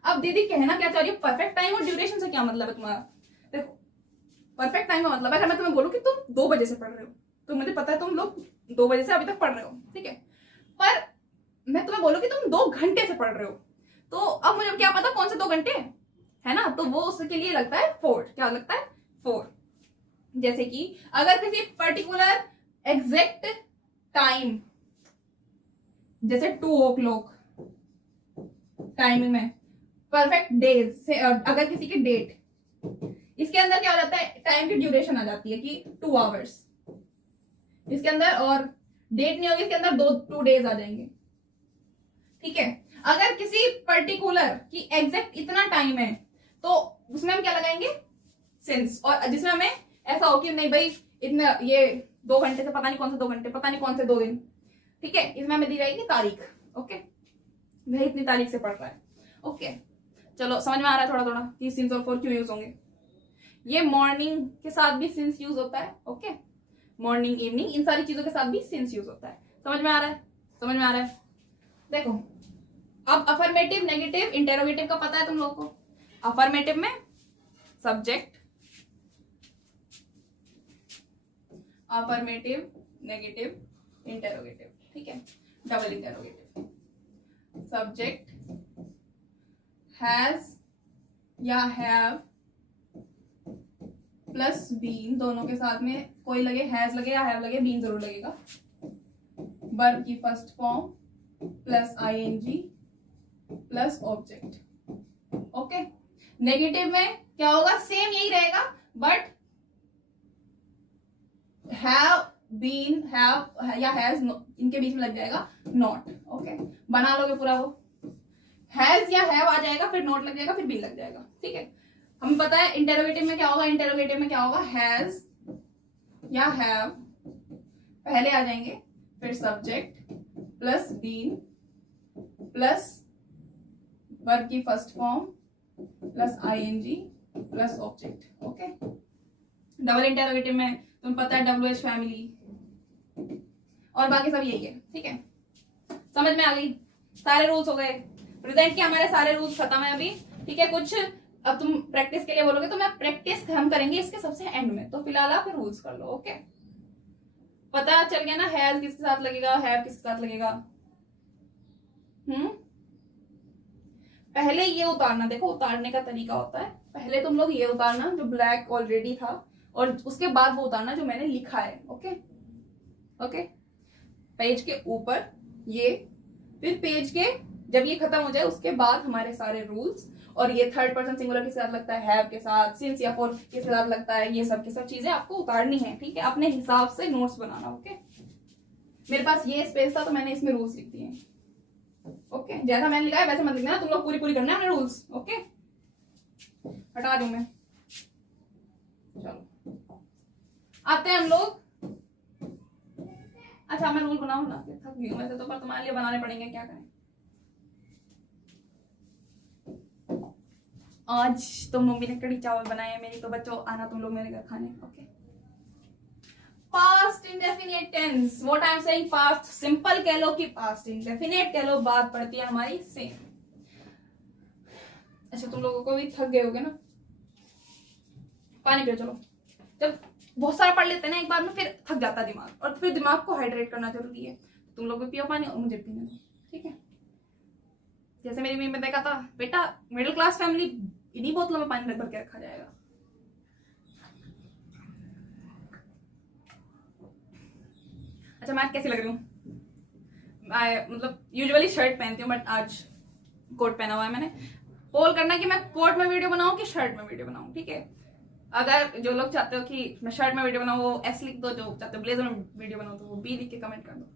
अब दीदी कहना क्या चाह रही है, परफेक्ट टाइम और ड्यूरेशन से क्या मतलब है तुम्हारा? देखो, परफेक्ट टाइम का मतलब है अगर मैं तुम्हें बोलूं कि तुम 2 बजे से पढ़ रहे हो, तो मुझे पता है तुम लोग 2 बजे से अभी तक पढ़ रहे हो, ठीक है। पर मैं तुम्हें बोलूं कि तुम 2 घंटे से पढ़ रहे हो, तो अब मुझे क्या पता कौन से 2 घंटे है ना, तो वो उसके लिए लगता है फोर। क्या लगता है? फोर। जैसे कि अगर किसी पर्टिकुलर एग्जैक्ट टाइम, जैसे 2 o'clock टाइमिंग में परफेक्ट डेज से, अगर किसी की डेट, इसके अंदर क्या हो जाता है, टाइम की ड्यूरेशन आ जाती है कि 2 hours इसके अंदर, और डेट नहीं होगी इसके अंदर 2 days आ जाएंगे, ठीक है। अगर किसी पर्टिकुलर की एग्जैक्ट इतना टाइम है तो उसमें हम क्या लगाएंगे, सिंस। और जिसमें हमें ऐसा हो कि नहीं भाई इतना, ये 2 घंटे से पता नहीं कौन से 2 घंटे, पता नहीं कौन से 2 दिन, ठीक है, इसमें हमें दी जाएगी तारीख। ओके, वह इतनी तारीख से पढ़ रहा है। ओके, चलो समझ में आ रहा है थोड़ा थोड़ा कि सिंस और फॉर क्यों यूज होंगे। ये मॉर्निंग के साथ भी सिंस यूज होता है। ओके, मॉर्निंग इवनिंग इन सारी चीजों के साथ भी सिंस यूज होता है। समझ में आ रहा है? समझ में आ रहा है? देखो, अब अफर्मेटिव, नेगेटिव, इंटेरोगेटिव का पता है तुम लोगों को। अफर्मेटिव में सब्जेक्ट, अफर्मेटिव, नेगेटिव, इंटेरोगेटिव, ठीक है, डबल इंटेरोगेटिव। सब्जेक्ट हैज या हैव प्लस बीन, दोनों के साथ में कोई लगे, हैज लगे या हैव लगे, बीन जरूर लगेगा। वर्ब की first form plus ING plus object. Okay, negative में क्या होगा, सेम यही रहेगा, बट हैव, बीन, हैव या हैज इनके बीच में लग जाएगा नॉट। ओके, बना लोगे पूरा वो, हैज या हैव आ जाएगा, फिर नॉट लग जाएगा, फिर बीन लग जाएगा, ठीक है। हमें पता है इंटेरोगेटिव में क्या होगा, इंटेरोगेटिव में क्या होगा, हैज या हैव पहले आ जाएंगे, फिर subject plus been plus verb की first form plus ING plus object. Okay, double interrogative में तुम्हें पता है WH फैमिली और बाकी सब यही है, ठीक है। समझ में आ गई? सारे रूल्स हो गए। प्रेजेंट के हमारे सारे रूल्स खत्म है अभी, ठीक है। कुछ अब तुम प्रैक्टिस के लिए बोलोगे तो मैं प्रैक्टिस हम करेंगे इसके सबसे एंड में, तो फिलहाल आप रूल्स कर लो। ओके, पता चल गया ना, हैज किसके साथ लगेगा, हैव किसके साथ लगेगा। पहले ये उतारना, देखो उतारने का तरीका होता है, पहले तुम लोग ये उतारना जो ब्लैक ऑलरेडी था, और उसके बाद वो उतारना जो मैंने लिखा है। ओके ओके, पेज के ऊपर ये, फिर पेज के जब ये खत्म हो जाए उसके बाद हमारे सारे रूल्स, और ये थर्ड पर्सन सिंगुलर के साथ लगता है, हैव के साथ, सिंस या फॉर के साथ लगता है, ये सब की सब चीजें आपको उतारनी है, ठीक है। अपने हिसाब से नोट्स बनाना। ओके, मेरे पास ये स्पेस था तो मैंने इसमें रूल्स लिख दिए। ओके, जैसा मैंने लिखा है वैसे मत लिखना, तुम लोग पूरी पूरी करना है अपने रूल्स। ओके, हटा दूं मैं। चलो आते हैं हम लोग। अच्छा मैं रूल बनाऊं ना, थक गई हूं वैसे तो, पर तुम्हारे लिए बनाने पड़ेंगे, क्या करें। आज तो मम्मी ने कड़ी चावल बनाए हैं मेरी, तो बच्चों आना तुम लोग मेरे घर खाने। Okay, past indefinite tense, what I am saying, past simple कह लो कि पास्ट इंडेफिनिट कह लो, बात पड़ती है हमारी सेम। अच्छा तुम लोगों को भी थक गए होगे ना, पानी पियो चलो। जब बहुत सारा पढ़ लेते हैं ना एक बार में, फिर थक जाता है दिमाग, और फिर दिमाग को हाइड्रेट करना जरूरी है। तुम लोग भी पियो पानी और मुझे पीने दो, ठीक है। जैसे मेरी मम्मी ने देखा था, बेटा मिडिल क्लास फैमिली इन्हीं बोतलों में पानी भर के रखा जाएगा। अच्छा मैं कैसी लग रही हूँ? मतलब यूजुअली शर्ट पहनती हूँ, बट आज कोट पहना हुआ है मैंने। पोल करना कि मैं कोट में वीडियो बनाऊं कि शर्ट में वीडियो बनाऊं, ठीक है। अगर जो लोग चाहते हो कि मैं शर्ट में वीडियो बनाऊं वो एस लिख दो, जो चाहते हो ब्लेजर में वीडियो बनाऊं तो वो बी लिख के कमेंट कर दो।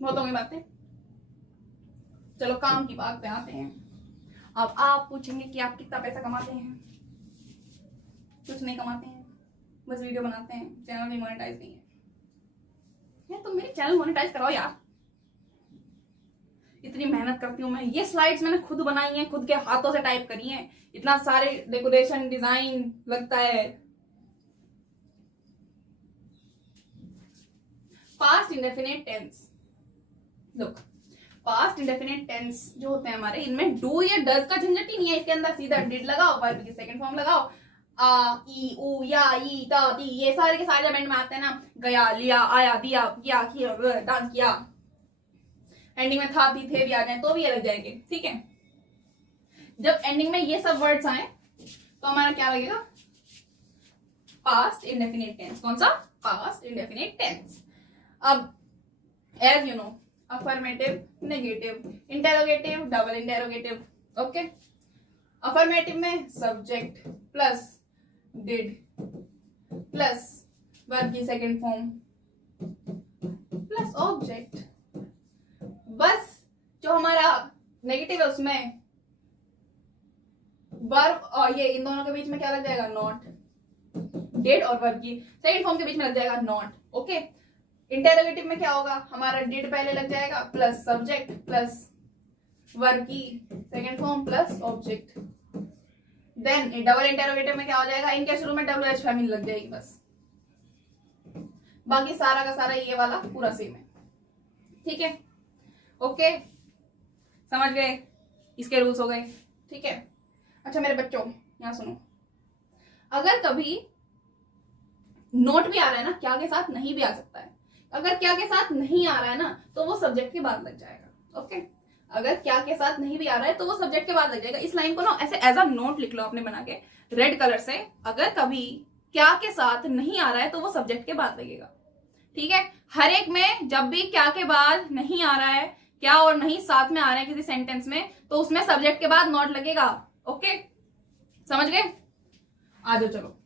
बहुत हो गई बातें, चलो काम की बात पे आते हैं। अब आप पूछेंगे कि आप कितना पैसा कमाते हैं। कुछ नहीं कमाते हैं, बस वीडियो बनाते हैं, चैनल भी मोनेटाइज नहीं है। यार तुम मेरे चैनल मोनेटाइज कराओ यार, इतनी मेहनत करती हूँ मैं। ये स्लाइड्स मैंने खुद बनाई हैं, खुद के हाथों से टाइप करी हैं, इतना सारे डेकोरेशन डिजाइन लगता है। Past indefinite tense, look past indefinite tense जो होते हैं हमारे, इनमें डू या डज का झंझट ही नहीं है। इसके अंदर सीधा डिड लगाओ, वर्ब की सेकंड फॉर्म लगाओ, आ ई उ या ई ता ती, ये सारे के सारे एलिमेंट में आते हैं ना। गया, लिया, आया, दिया, किया, डांस किया। एंडिंग में था, थी, थे भी आ जाए तो भी ये लग जाएंगे, ठीक है। जब एंडिंग में ये सब वर्ड्स आए तो हमारा क्या लगेगा? Past indefinite tense. कौन सा? Past indefinite tense. अब as you know, affirmative, negative, interrogative, double interrogative. Okay, affirmative में subject plus did plus verb की सेकंड फॉर्म प्लस ऑब्जेक्ट। बस जो हमारा नेगेटिव है उसमें वर्ब और ये इन दोनों के बीच में क्या लग जाएगा? नॉट। डिड और वर्ब की सेकंड फॉर्म के बीच में लग जाएगा नॉट। ओके, इंटेरोगेटिव में क्या होगा? हमारा डिड पहले लग जाएगा प्लस सब्जेक्ट प्लस वर्ब की second form plus object. Then double interrogative में क्या हो जाएगा? इनके शुरू में डब्ल्यू एच फैमिली लग जाएगी बस, बाकी सारा का सारा ये वाला पूरा सेम है, ठीक है। ओके, समझ गए? इसके रूल्स हो गए, ठीक है। अच्छा मेरे बच्चों यहां सुनो, अगर कभी नोट भी आ रहा है ना, क्या के साथ नहीं भी आ सकता है। अगर क्या के साथ नहीं आ रहा है ना तो वो सब्जेक्ट के बाद लग जाएगा। ओके, अगर क्या के साथ नहीं भी आ रहा है तो वो सब्जेक्ट के बाद लग जाएगा। इस लाइन को ना ऐसे एज अ नोट लिख लो अपने बना के रेड कलर से। अगर कभी क्या के साथ नहीं आ रहा है तो वो सब्जेक्ट के बाद लगेगा, ठीक है। हर एक में जब भी क्या के बाद नहीं आ रहा है, क्या और नहीं साथ में आ रहे हैं किसी सेंटेंस में, तो उसमें सब्जेक्ट के बाद नॉट लगेगा। ओके, समझ गए? आ जाओ चलो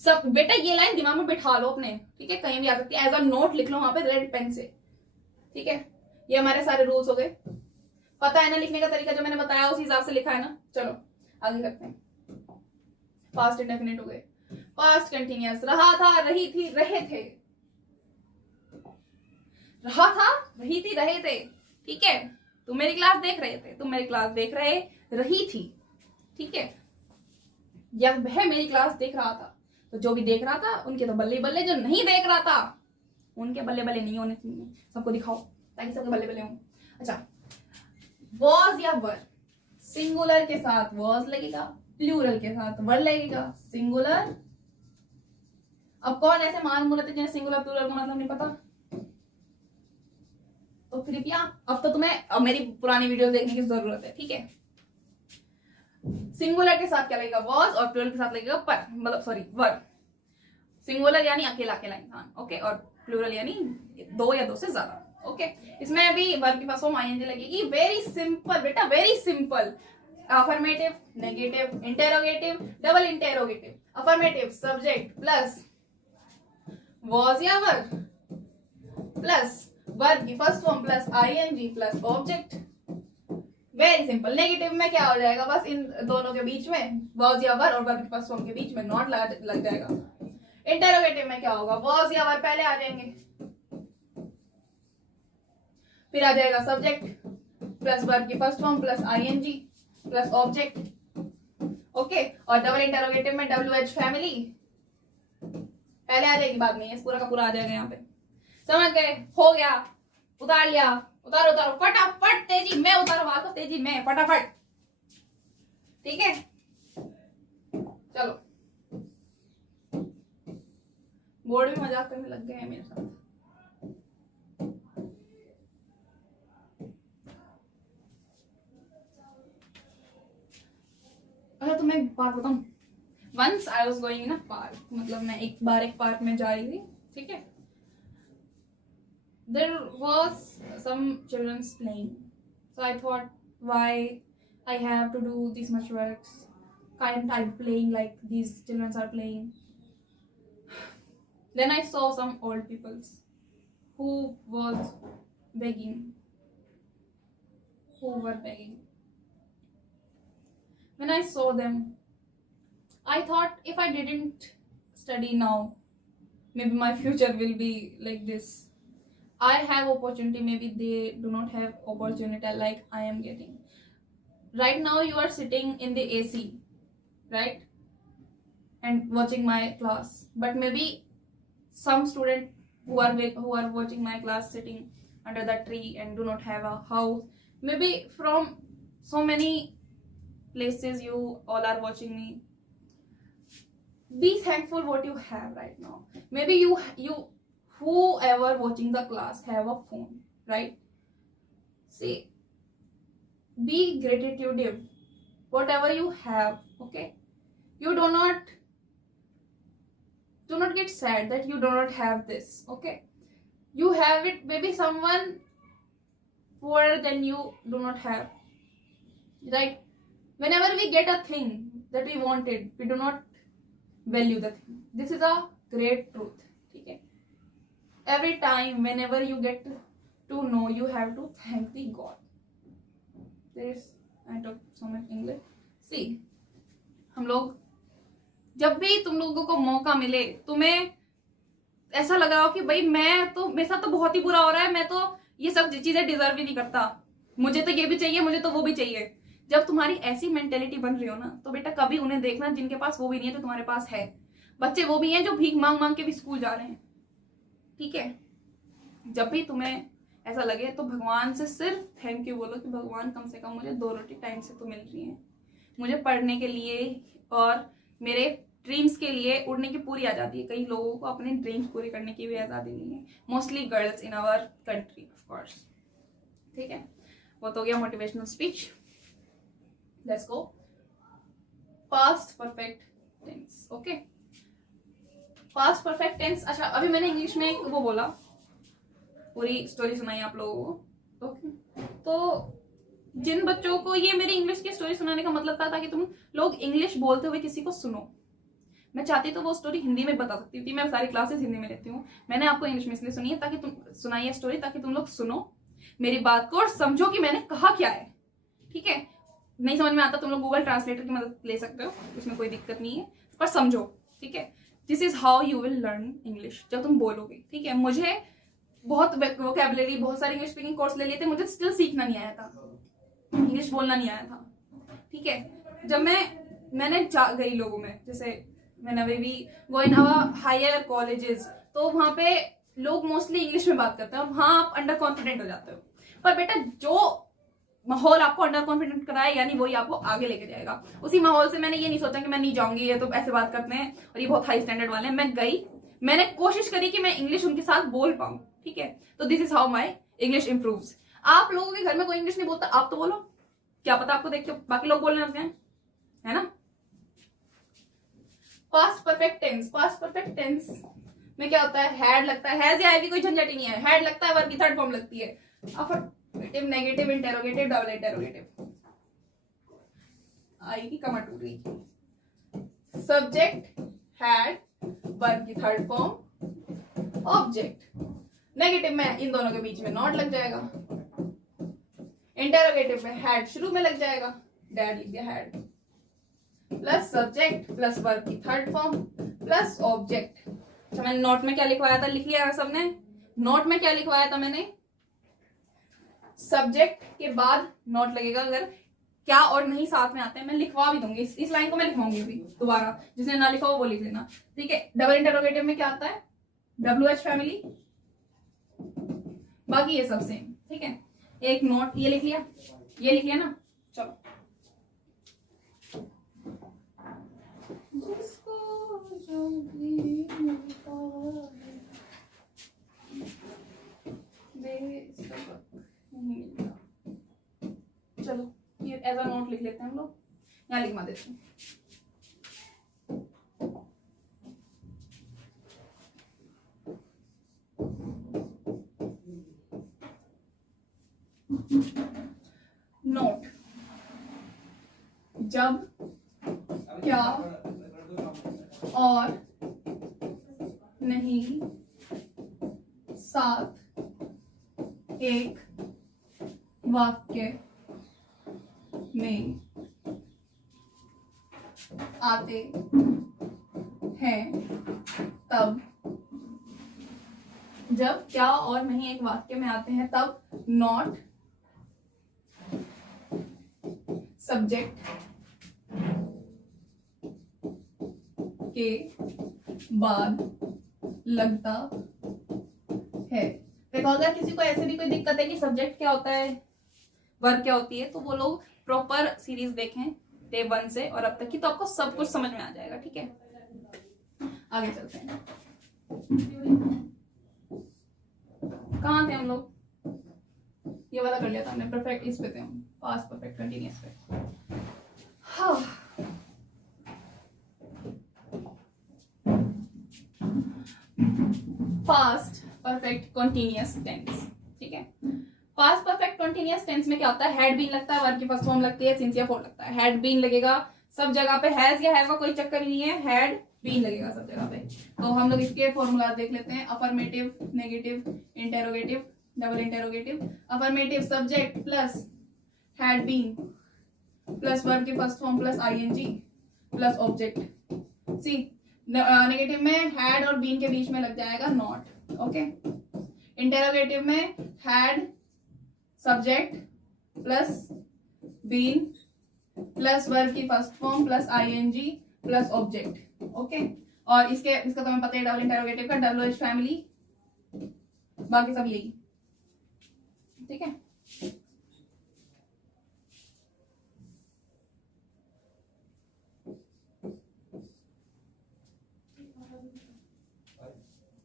सब बेटा, ये लाइन दिमाग में बिठा लो अपने, ठीक है। कहीं भी आ सकती है, एज अ नोट लिख लो वहां पे रेड पेन से, ठीक है। ये हमारे सारे रूल्स हो गए। पता है ना लिखने का तरीका जो मैंने बताया उस हिसाब से लिखा है ना। चलो आगे करते हैं। पास्ट इंडेफिनिट हो गए। पास्ट कंटिन्यूअस, रहा था, रही थी, रहे थे। रहा था, रही थी, रहे थे, ठीक है। तुम मेरी क्लास देख रहे थे, तुम मेरी क्लास देख रहे रही थी, ठीक है। या वह मेरी क्लास देख रहा था, तो जो भी देख रहा था उनके तो बल्ले बल्ले, जो नहीं देख रहा था उनके बल्ले बल्ले नहीं होने चाहिए। सबको दिखाओ ताकि सबके बल्ले बल्ले हों। अच्छा, वॉज या वर, सिंगुलर के साथ वॉज लगेगा, प्लूरल के साथ वर लगेगा। सिंगुलर, अब कौन ऐसे मान मूल जिन्हें सिंगुलर प्लूरल का मतलब नहीं पता? तो कृपया अब तो तुम्हें अब मेरी पुरानी वीडियो देखने की जरूरत है, ठीक है। सिंगुलर के साथ क्या लगेगा, वॉज, और प्लूरल के साथ लगेगा पर, मतलब सॉरी वर। सिंगुलर यानी अकेला अकेला इंसान, ओके, और प्लूरल यानी दो या दो से ज्यादा, ओके। इसमें अभी वर्ब की फर्स्ट फॉर्म आईएनजी लगेगी। वेरी सिंपल बेटा, very simple. Affirmative, negative, interrogative, double interrogative. Affirmative subject plus was या वर प्लस वर्ब की first form plus ING plus object. Very simple. Negative में क्या हो जाएगा, बस इन दोनों के बीच में वॉज या वर और वर्ब की फर्स्ट फॉर्म के बीच में नॉट लग जाएगा। इंटेरोगेटिव में क्या होगा, वॉज या वर पहले आ जाएंगे, फिर आ जाएगा सब्जेक्ट प्लस वर्ब की first form plus ING plus object, okay. और डबल इंटेरोगेटिव में WH फैमिली पहले आ जाएगी, बाद में पूरा का पूरा आ जाएगा यहाँ पे। समझ गए, हो गया, उतार लिया, उतारो उतारो फटाफट, तेजी में उतारो, बात को तेजी में फटाफट, ठीक है। चलो, बोर्ड भी मजाक करने लग गए हैं मेरे साथ। अच्छा तुम्हें एक बात बताऊं, once I was going in a park, मतलब मैं एक बार एक पार्क में जा रही थी, ठीक है। There was some children's playing, so I thought, why I have to do this much works? Can't I playing like these children are playing? Then I saw some old peoples who was begging, who were begging. When I saw them, I thought, if I didn't study now, maybe my future will be like this. I have opportunity, maybe they do not have opportunity like I am getting. Right now you are sitting in the AC, right? And watching my class. But maybe some student who are watching my class sitting under the tree and do not have a house. Maybe from so many places you all are watching me. Be thankful what you have right now. Maybe you whoever watching the class have a phone, right? See, be gratitude whatever you have, okay? You do not get sad that you do not have this, okay? You have it, maybe someone poorer than you do not have, right? Whenever we get a thing that we wanted, we do not value the thing. This is a great truth, okay? Every time whenever you get to know, you have to thank the God. I talk so much English. See, हम लोग जब भी तुम लोगों को मौका मिले, तुम्हें ऐसा लग रहा हो कि भाई मेरे साथ तो बहुत ही बुरा हो रहा है, मैं तो ये सब चीजें डिजर्व ही नहीं करता, मुझे तो ये भी चाहिए, मुझे तो वो भी चाहिए। जब तुम्हारी ऐसी मेंटेलिटी बन रही हो ना, तो बेटा कभी उन्हें देखना जिनके पास वो भी नहीं है तो तुम्हारे पास है। बच्चे वो भी हैं जो भीख मांग मांग के भी स्कूल जा रहे हैं, ठीक है। जब भी तुम्हें ऐसा लगे तो भगवान से सिर्फ थैंक यू बोलो कि भगवान कम से कम मुझे 2 रोटी टाइम से तो मिल रही है, मुझे पढ़ने के लिए और मेरे ड्रीम्स के लिए उड़ने की पूरी आज़ादी है। कई लोगों को अपने ड्रीम्स पूरी करने की भी आज़ादी नहीं है, mostly girls in our country of course, ठीक है। वो तो गया motivational speech. Let's go past perfect tense, okay. Past perfect tense, अच्छा अभी मैंने इंग्लिश में एक वो बोला, पूरी स्टोरी सुनाई आप लोगों को, ओके। तो जिन बच्चों को ये मेरी इंग्लिश की स्टोरी सुनाने का मतलब था ताकि तुम लोग इंग्लिश बोलते हुए किसी को सुनो, मैं चाहती तो वो स्टोरी हिंदी में बता सकती थी, मैं सारी क्लासेस हिंदी में लेती हूँ, मैंने आपको इंग्लिश में इसलिए सुनी है ताकि तुम सुनाई है स्टोरी, ताकि तुम लोग सुनो मेरी बात को और समझो कि मैंने कहा क्या है, ठीक है। नहीं समझ में आता तुम लोग गूगल ट्रांसलेटर की मदद ले सकते हो, उसमें कोई दिक्कत नहीं है, पर समझो, ठीक है। This is how you will learn English, जब तुम बोलोगे, ठीक है। मुझे बहुत वोकैबुलरी, बहुत सारे इंग्लिश स्पीकिंग कोर्स ले लिए थे, मुझे स्टिल सीखना नहीं आया था, इंग्लिश बोलना नहीं आया था, ठीक है। जब मैंने गई लोगों में, जैसे मैंने अभी भी गो इन हायर कॉलेजेस, तो वहां पे लोग मोस्टली इंग्लिश में बात करते हैं और वहां आप अंडर कॉन्फिडेंट हो जाते हो। पर बेटा जो माहौल आपको अंडर कॉन्फिडेंट कराए, यानी वही आपको आगे लेके जाएगा। उसी माहौल से मैंने ये नहीं सोचा कि मैं नहीं जाऊंगी, ये तो ऐसे बात करते हैं और ये बहुत हाई स्टैंडर्ड वाले हैं। मैं गई, मैंने कोशिश करी कि मैं इंग्लिश उनके साथ बोल पाऊं, ठीक है। तो this is how my English improves. आप लोगों के घर में कोई इंग्लिश नहीं बोलता, आप तो बोलो, क्या पता आपको देख के बाकी लोग बोलने लग जाएं, है ना। Past perfect tense, past perfect tense में क्या होता है, हैड लगता है, हैज या हैव की कोई झंझट ही नहीं है, हैड लगता है, वर्ब की थर्ड फॉर्म लगती है, affirmative, negative, interrogative, double interrogative, आएगी कमाटूरी, सब्जेक्ट हैड, वर्ब की थर्ड फॉर्म, ऑब्जेक्ट, नेगेटिव में इन दोनों के बीच में नॉट लग जाएगा, इंटेरोगेटिव में हैड शुरू में लग जाएगा, डैड लिख दिया had, plus subject plus verb की थर्ड फॉर्म प्लस ऑब्जेक्ट। अच्छा मैंने नोट में क्या लिखवाया था, लिख लिया सबने। नोट में क्या लिखवाया था मैंने, सब्जेक्ट के बाद नोट लगेगा, अगर क्या और नहीं साथ में आते हैं, मैं लिखवा भी दूंगी, इस लाइन को मैं लिखवाऊंगी अभी दोबारा, जिसने ना लिखा हो वो लिख लेना, ठीक है। डबल इंटरोगेटिव में क्या आता है, WH फैमिली, बाकी ये सब सेम, ठीक है। एक नोट ये लिख लिया, ये लिख लिया ना, चलो। जिसको जो भी मिलता है, नहीं मिलता, चलो ये एज अ नोट लिख लेते हैं हम लोग, यहाँ लिखवा देते हैं। नोट, जब क्या और नहीं साथ एक वाक्य में आते हैं तब, जब क्या और नहीं एक वाक्य में आते हैं तब नॉट सब्जेक्ट के बाद लगता है। देखो अगर किसी को ऐसे भी कोई दिक्कत है कि सब्जेक्ट क्या होता है, वर्ब क्या होती है, तो वो लोग प्रॉपर सीरीज देखें डे 1 से और अब तक की, तो आपको सब कुछ समझ में आ जाएगा, ठीक है। आगे चलते हैं, कहाँ थे हम लोग, ये वाला कर लिया था हमने, परफेक्ट इस पे थे हम, पास्ट परफेक्ट कंटीन्यूअस पे। हाँ पास्ट परफेक्ट कंटीन्यूअस टेंस, ठीक है। पास्ट परफेक्ट कंटीन्यूअस टेंस में क्या होता है, हैड बीन लगता है, वर्ब की फर्स्ट फॉर्म लगती है, सिंस या फॉर लगता है, हैड बीन लगेगा सब जगह पे, हैज या हैव का कोई चक्कर ही नहीं है, हैड बीन लगेगा सब जगह पे। तो हम लोग इसके फॉर्मूला देख लेते हैं, affirmative, negative, interrogative, double interrogative. Affirmative subject plus had been plus verb की first form plus ING plus object. See negative में हैड और बीन के बीच में लग जाएगा नॉट, ओके। इंटेरोगेटिव में had subject plus been plus verb की first form plus ING plus object, okay. और इसका तुम्हें पता है डबल इंटेरोगेटिव का WH फैमिली, बाकी सब यही, ठीक है।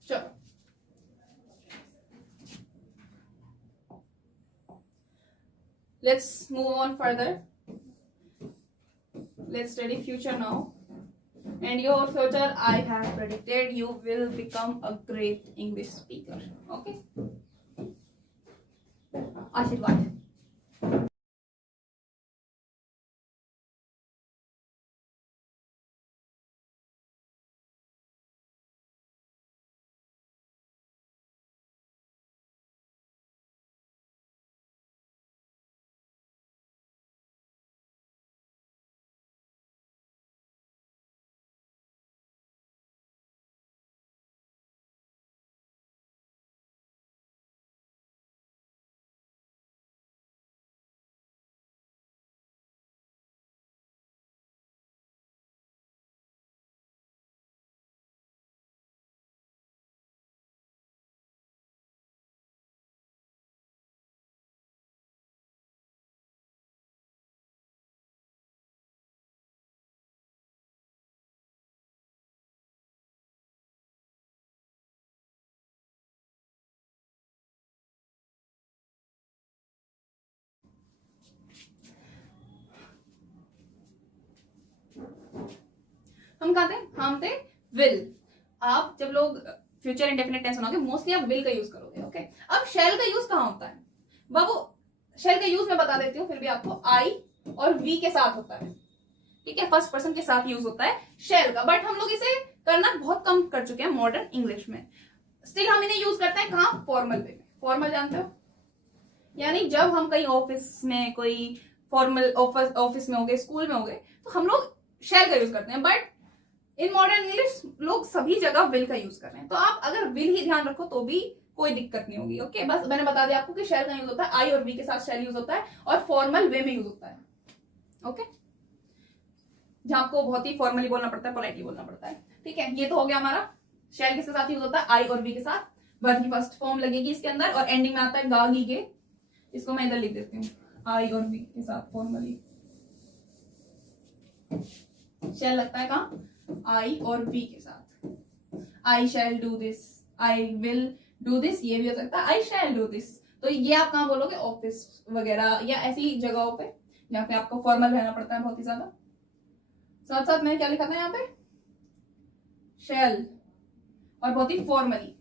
चलो let's move on further, let's study future now, and your future I have predicted you will become a great English speaker, okay। आशीर्वाद। हम कहा थे, हम थे विल। आप जब लोग फ्यूचर इंडेफिनिट टेंस बनाओगे मोस्टली आप विल का यूज करोगे। ओके, अब शेल का यूज कहाँ होता है बाबू? शेल का यूज मैं बता देती हूँ, फिर भी आपको आई और वी के साथ होता है, ठीक है, फर्स्ट पर्सन के साथ यूज होता है शेल का, बट हम लोग इसे करना बहुत कम कर चुके हैं मॉडर्न इंग्लिश में। स्टिल हम इन्हें यूज करते हैं कहाँ? फॉर्मल वे में। फॉर्मल जानते हो, यानी जब हम कहीं ऑफिस में, कोई फॉर्मल ऑफिस में हो गए, स्कूल में हो गए, तो हम लोग शेल का यूज करते हैं, बट इन मॉडर्न इंग्लिश लोग सभी जगह विल का यूज कर रहे हैं। तो आप अगर विल ही ध्यान रखो तो भी कोई दिक्कत नहीं होगी। ओके, बस मैंने बता दिया आपको कि शेल का यूज होता है, आई और वी के साथ शेल यूज होता है और फॉर्मल वे में यूज होता है। ओके, जहां आपको बहुत ही फॉर्मली बोलना पड़ता है, पोलाइटली बोलना पड़ता है। ठीक है, ये तो हो गया हमारा शेल किसके साथ यूज होता है? आई और वी के साथ। वर्ब की फर्स्ट फॉर्म लगेगी इसके अंदर और एंडिंग में आता है गा गी गे। इसको मैं इधर लिख देती हूँ, आई और वी के साथ फॉर्मली शेल लगता है कहाँ? आई और वी के साथ। I shall do this, I will do this, ये भी हो सकता है आई शैल डू दिस। तो ये आप कहाँ बोलोगे? ऑफिस वगैरह या ऐसी जगहों पे जहाँ पे आपको फॉर्मल रहना पड़ता है बहुत ही ज्यादा। साथ साथ मैंने क्या लिखा था यहाँ पे? शैल, और बहुत ही फॉर्मली।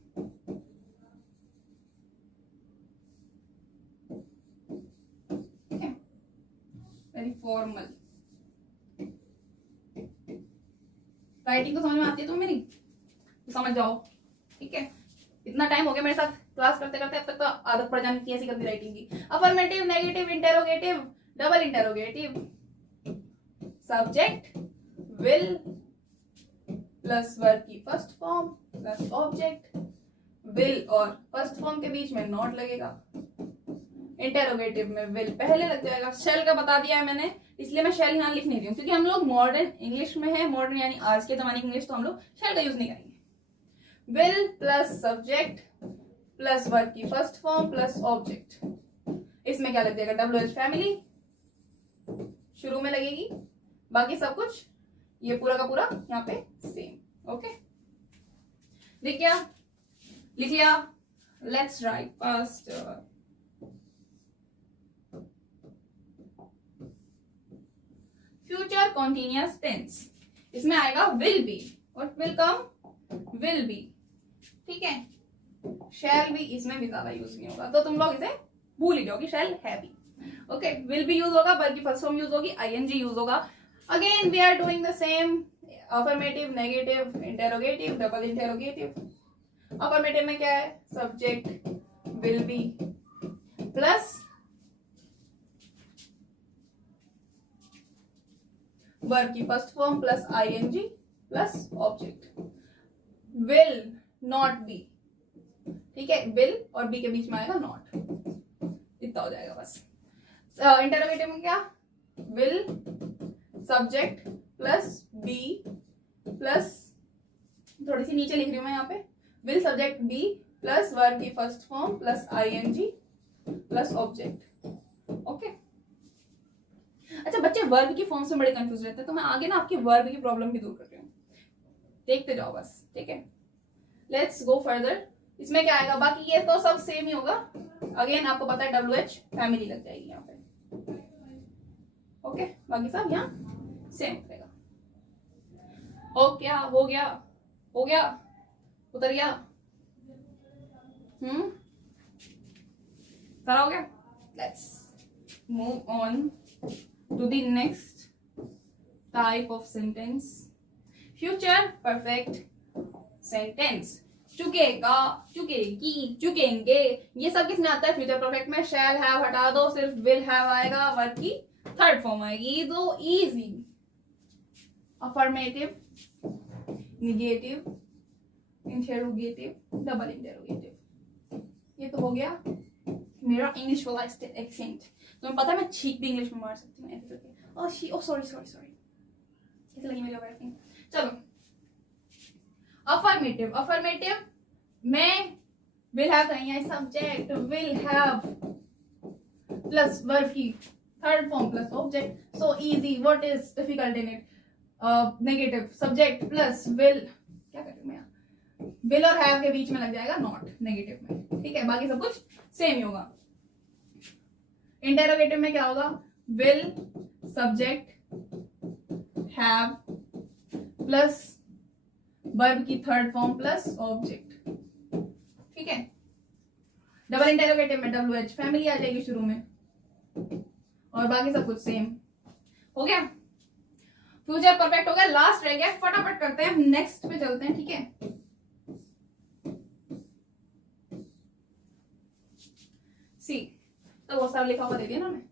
ठीक है, वेरी फॉर्मल। राइटिंग तो समझ में आती है तो मेरी, तो समझ जाओ। ठीक है, इतना टाइम हो गया मेरे साथ क्लास करते करते, अब तक तो आदत पड़ जानी थी ऐसी गंदी राइटिंग की। Affirmative, negative, interrogative, double interrogative, subject will plus verb की first form plus object, will और फर्स्ट फॉर्म के बीच में नॉट लगेगा। इंटेरोगेटिव में विल पहले लग जाएगा। शेल का बता दिया है मैंने, इसलिए मैं शेल यहाँ लिख नहीं रही हूँ, क्योंकि हम लोग मॉडर्न इंग्लिश में है, मॉडर्न यानी आज के जमाने की इंग्लिश, तो हम लोग शेल का यूज नहीं करेंगे। Will plus subject plus verb की फर्स्ट फॉर्म प्लस ऑब्जेक्ट, इसमें क्या लग जाएगा? WH फैमिली शुरू में लगेगी, बाकी सब कुछ ये पूरा का पूरा यहाँ पे सेम। ओके, लिख लिया। Let's write first future continuous tense. इसमें आएगा will be, what will come? Will be. ठीक है, शैल भी इसमें भी ज्यादा यूज नहीं होगा, तो तुम लोग इसे भूल ही जाओगे, शैल है भी। ओके, विल बी यूज होगा, बल्कि फर्स्ट फॉर्म यूज होगी, आईएनजी यूज होगा। Again we are doing the same, affirmative, negative, interrogative, double interrogative. Affirmative में क्या है? Subject will be plus verb की first form plus ING plus object, will not be. ठीक है, will और B के बीच में आएगा नॉट, इतना हो जाएगा बस। इंटरोगेटिव में क्या? Will subject plus be plus, थोड़ी सी नीचे लिख रही हूं मैं यहाँ पे, will subject be plus verb की first form plus ING plus object. Okay, अच्छा बच्चे वर्ब की फॉर्म से बड़े कंफ्यूज रहते हैं, तो मैं आगे ना आपकी वर्ब की प्रॉब्लम भी दूर कर रही हूँ, देखते जाओ बस। ठीक है, लेट्स गो फर्दर। इसमें क्या आएगा? बाकी ये तो सब सेम ही होगा। अगेन आपको पता है WH फैमिली लग जाएगी यहाँ पे। ओके, बाकी सब यहाँ सेम रहेगा। हो गया, हो गया, हो गया, उतर गया। सारा हो गया। Let's move on to the next type of sentence, future perfect sentence। चुकेगा, चुकेगी, चुकेंगे, ये सब किसमें आता है? फ्यूचर परफेक्ट में। शैल हैव हटा दो, सिर्फ विल हैव आएगा, वर्ब की थर्ड फॉर्म आएगी, तो easy. Affirmative, negative, interrogative, double interrogative. ये तो हो गया मेरा इंग्लिश वाला एक्सेंट। तुम्हें पता है मैं छींक भी इंग्लिश में मार सकती हूँ ऐसे करके। ओह सॉरी सॉरी सॉरी, कैसे लगी मेरी वर्किंग? चलो, अफर्मेटिव। अफर्मेटिव में विल हैव कहेंगे, subject will have plus verb की third form plus object, so easy. What is difficult in it? Negative, subject plus will, क्या कर रही हूँ मैं? विल और हैव के बीच में लग जाएगा नॉट नेगेटिव में। ठीक है, बाकी सब कुछ सेम ही होगा। इंटेरोगेटिव में क्या होगा? Will subject have plus verb की थर्ड फॉर्म प्लस ऑब्जेक्ट, ठीक है। डबल इंटेरोगेटिव में WH फैमिली आ जाएगी शुरू में और बाकी सब कुछ सेम हो गया। फ्यूचर परफेक्ट हो गया, लास्ट रह गया, फटाफट करते हैं, नेक्स्ट पे चलते हैं, ठीक है। सी तो बहुत सारा लिखा हुआ दे दिया ना मैं।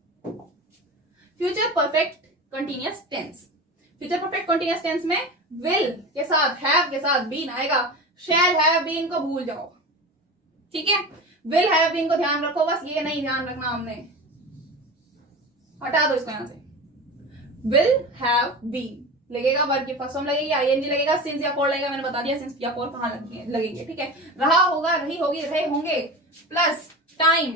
Future perfect continuous tense, future perfect continuous tense में विल के साथ, हैव के साथ बीन आएगा। शैल हैव बीन को भूल जाओ, ठीक है। विल हैव बीन को ध्यान रखो, बस ये नहीं ध्यान रखना हमने, हटा दो इसको यहां से। विल हैव बीन लगेगा, वर्ब की फर्स्ट फॉर्म लगेगी, आईएनजी लगेगा, सिंस या फॉर लगेगा, मैंने बता दिया सिंस या फॉर कहां लगेंगे, ठीक है। रहा होगा, रही होगी, रहे होंगे, प्लस टाइम,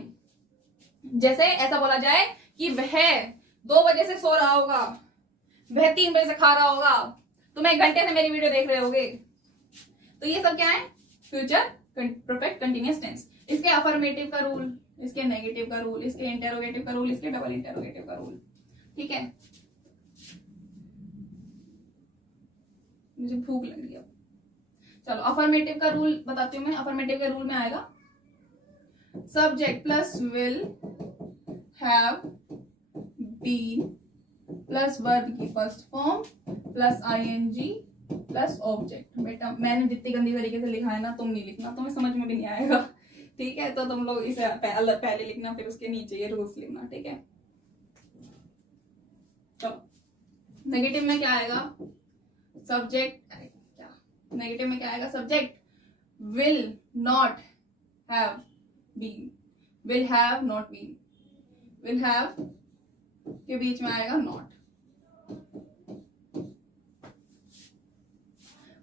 जैसे ऐसा बोला जाए कि वह 2 बजे से सो रहा होगा, वह 3 बजे से खा रहा होगा, तुम 1 घंटे से मेरी वीडियो देख रहे होगे। तो ये सब क्या है, फ्यूचर परफेक्ट कंटिन्यूअस टेंस। इसके अफर्मेटिव का रूल, इसके नेगेटिव का रूल, इसके इंटेरोगेटिव का रूल, इसके डबल इंटेरोगेटिव का रूल, ठीक है। मुझे भूख लग रही है, चलो अफर्मेटिव का रूल बताती हूँ मैं। अफर्मेटिव के रूल में आएगा subject plus will have been plus verb की first form plus ING plus object. बेटा मैंने जितनी गंदी तरीके से लिखा है ना, तुम नहीं लिखना, तुम्हें समझ में भी नहीं आएगा, ठीक है। तो तुम लोग इसे पहले लिखना, फिर उसके नीचे ये रूल्स लिखना, ठीक है। चलो नेगेटिव में क्या आएगा, सब्जेक्ट, क्या नेगेटिव में क्या आएगा, subject will not have been, will have not been, will have के बीच में आएगा नॉट,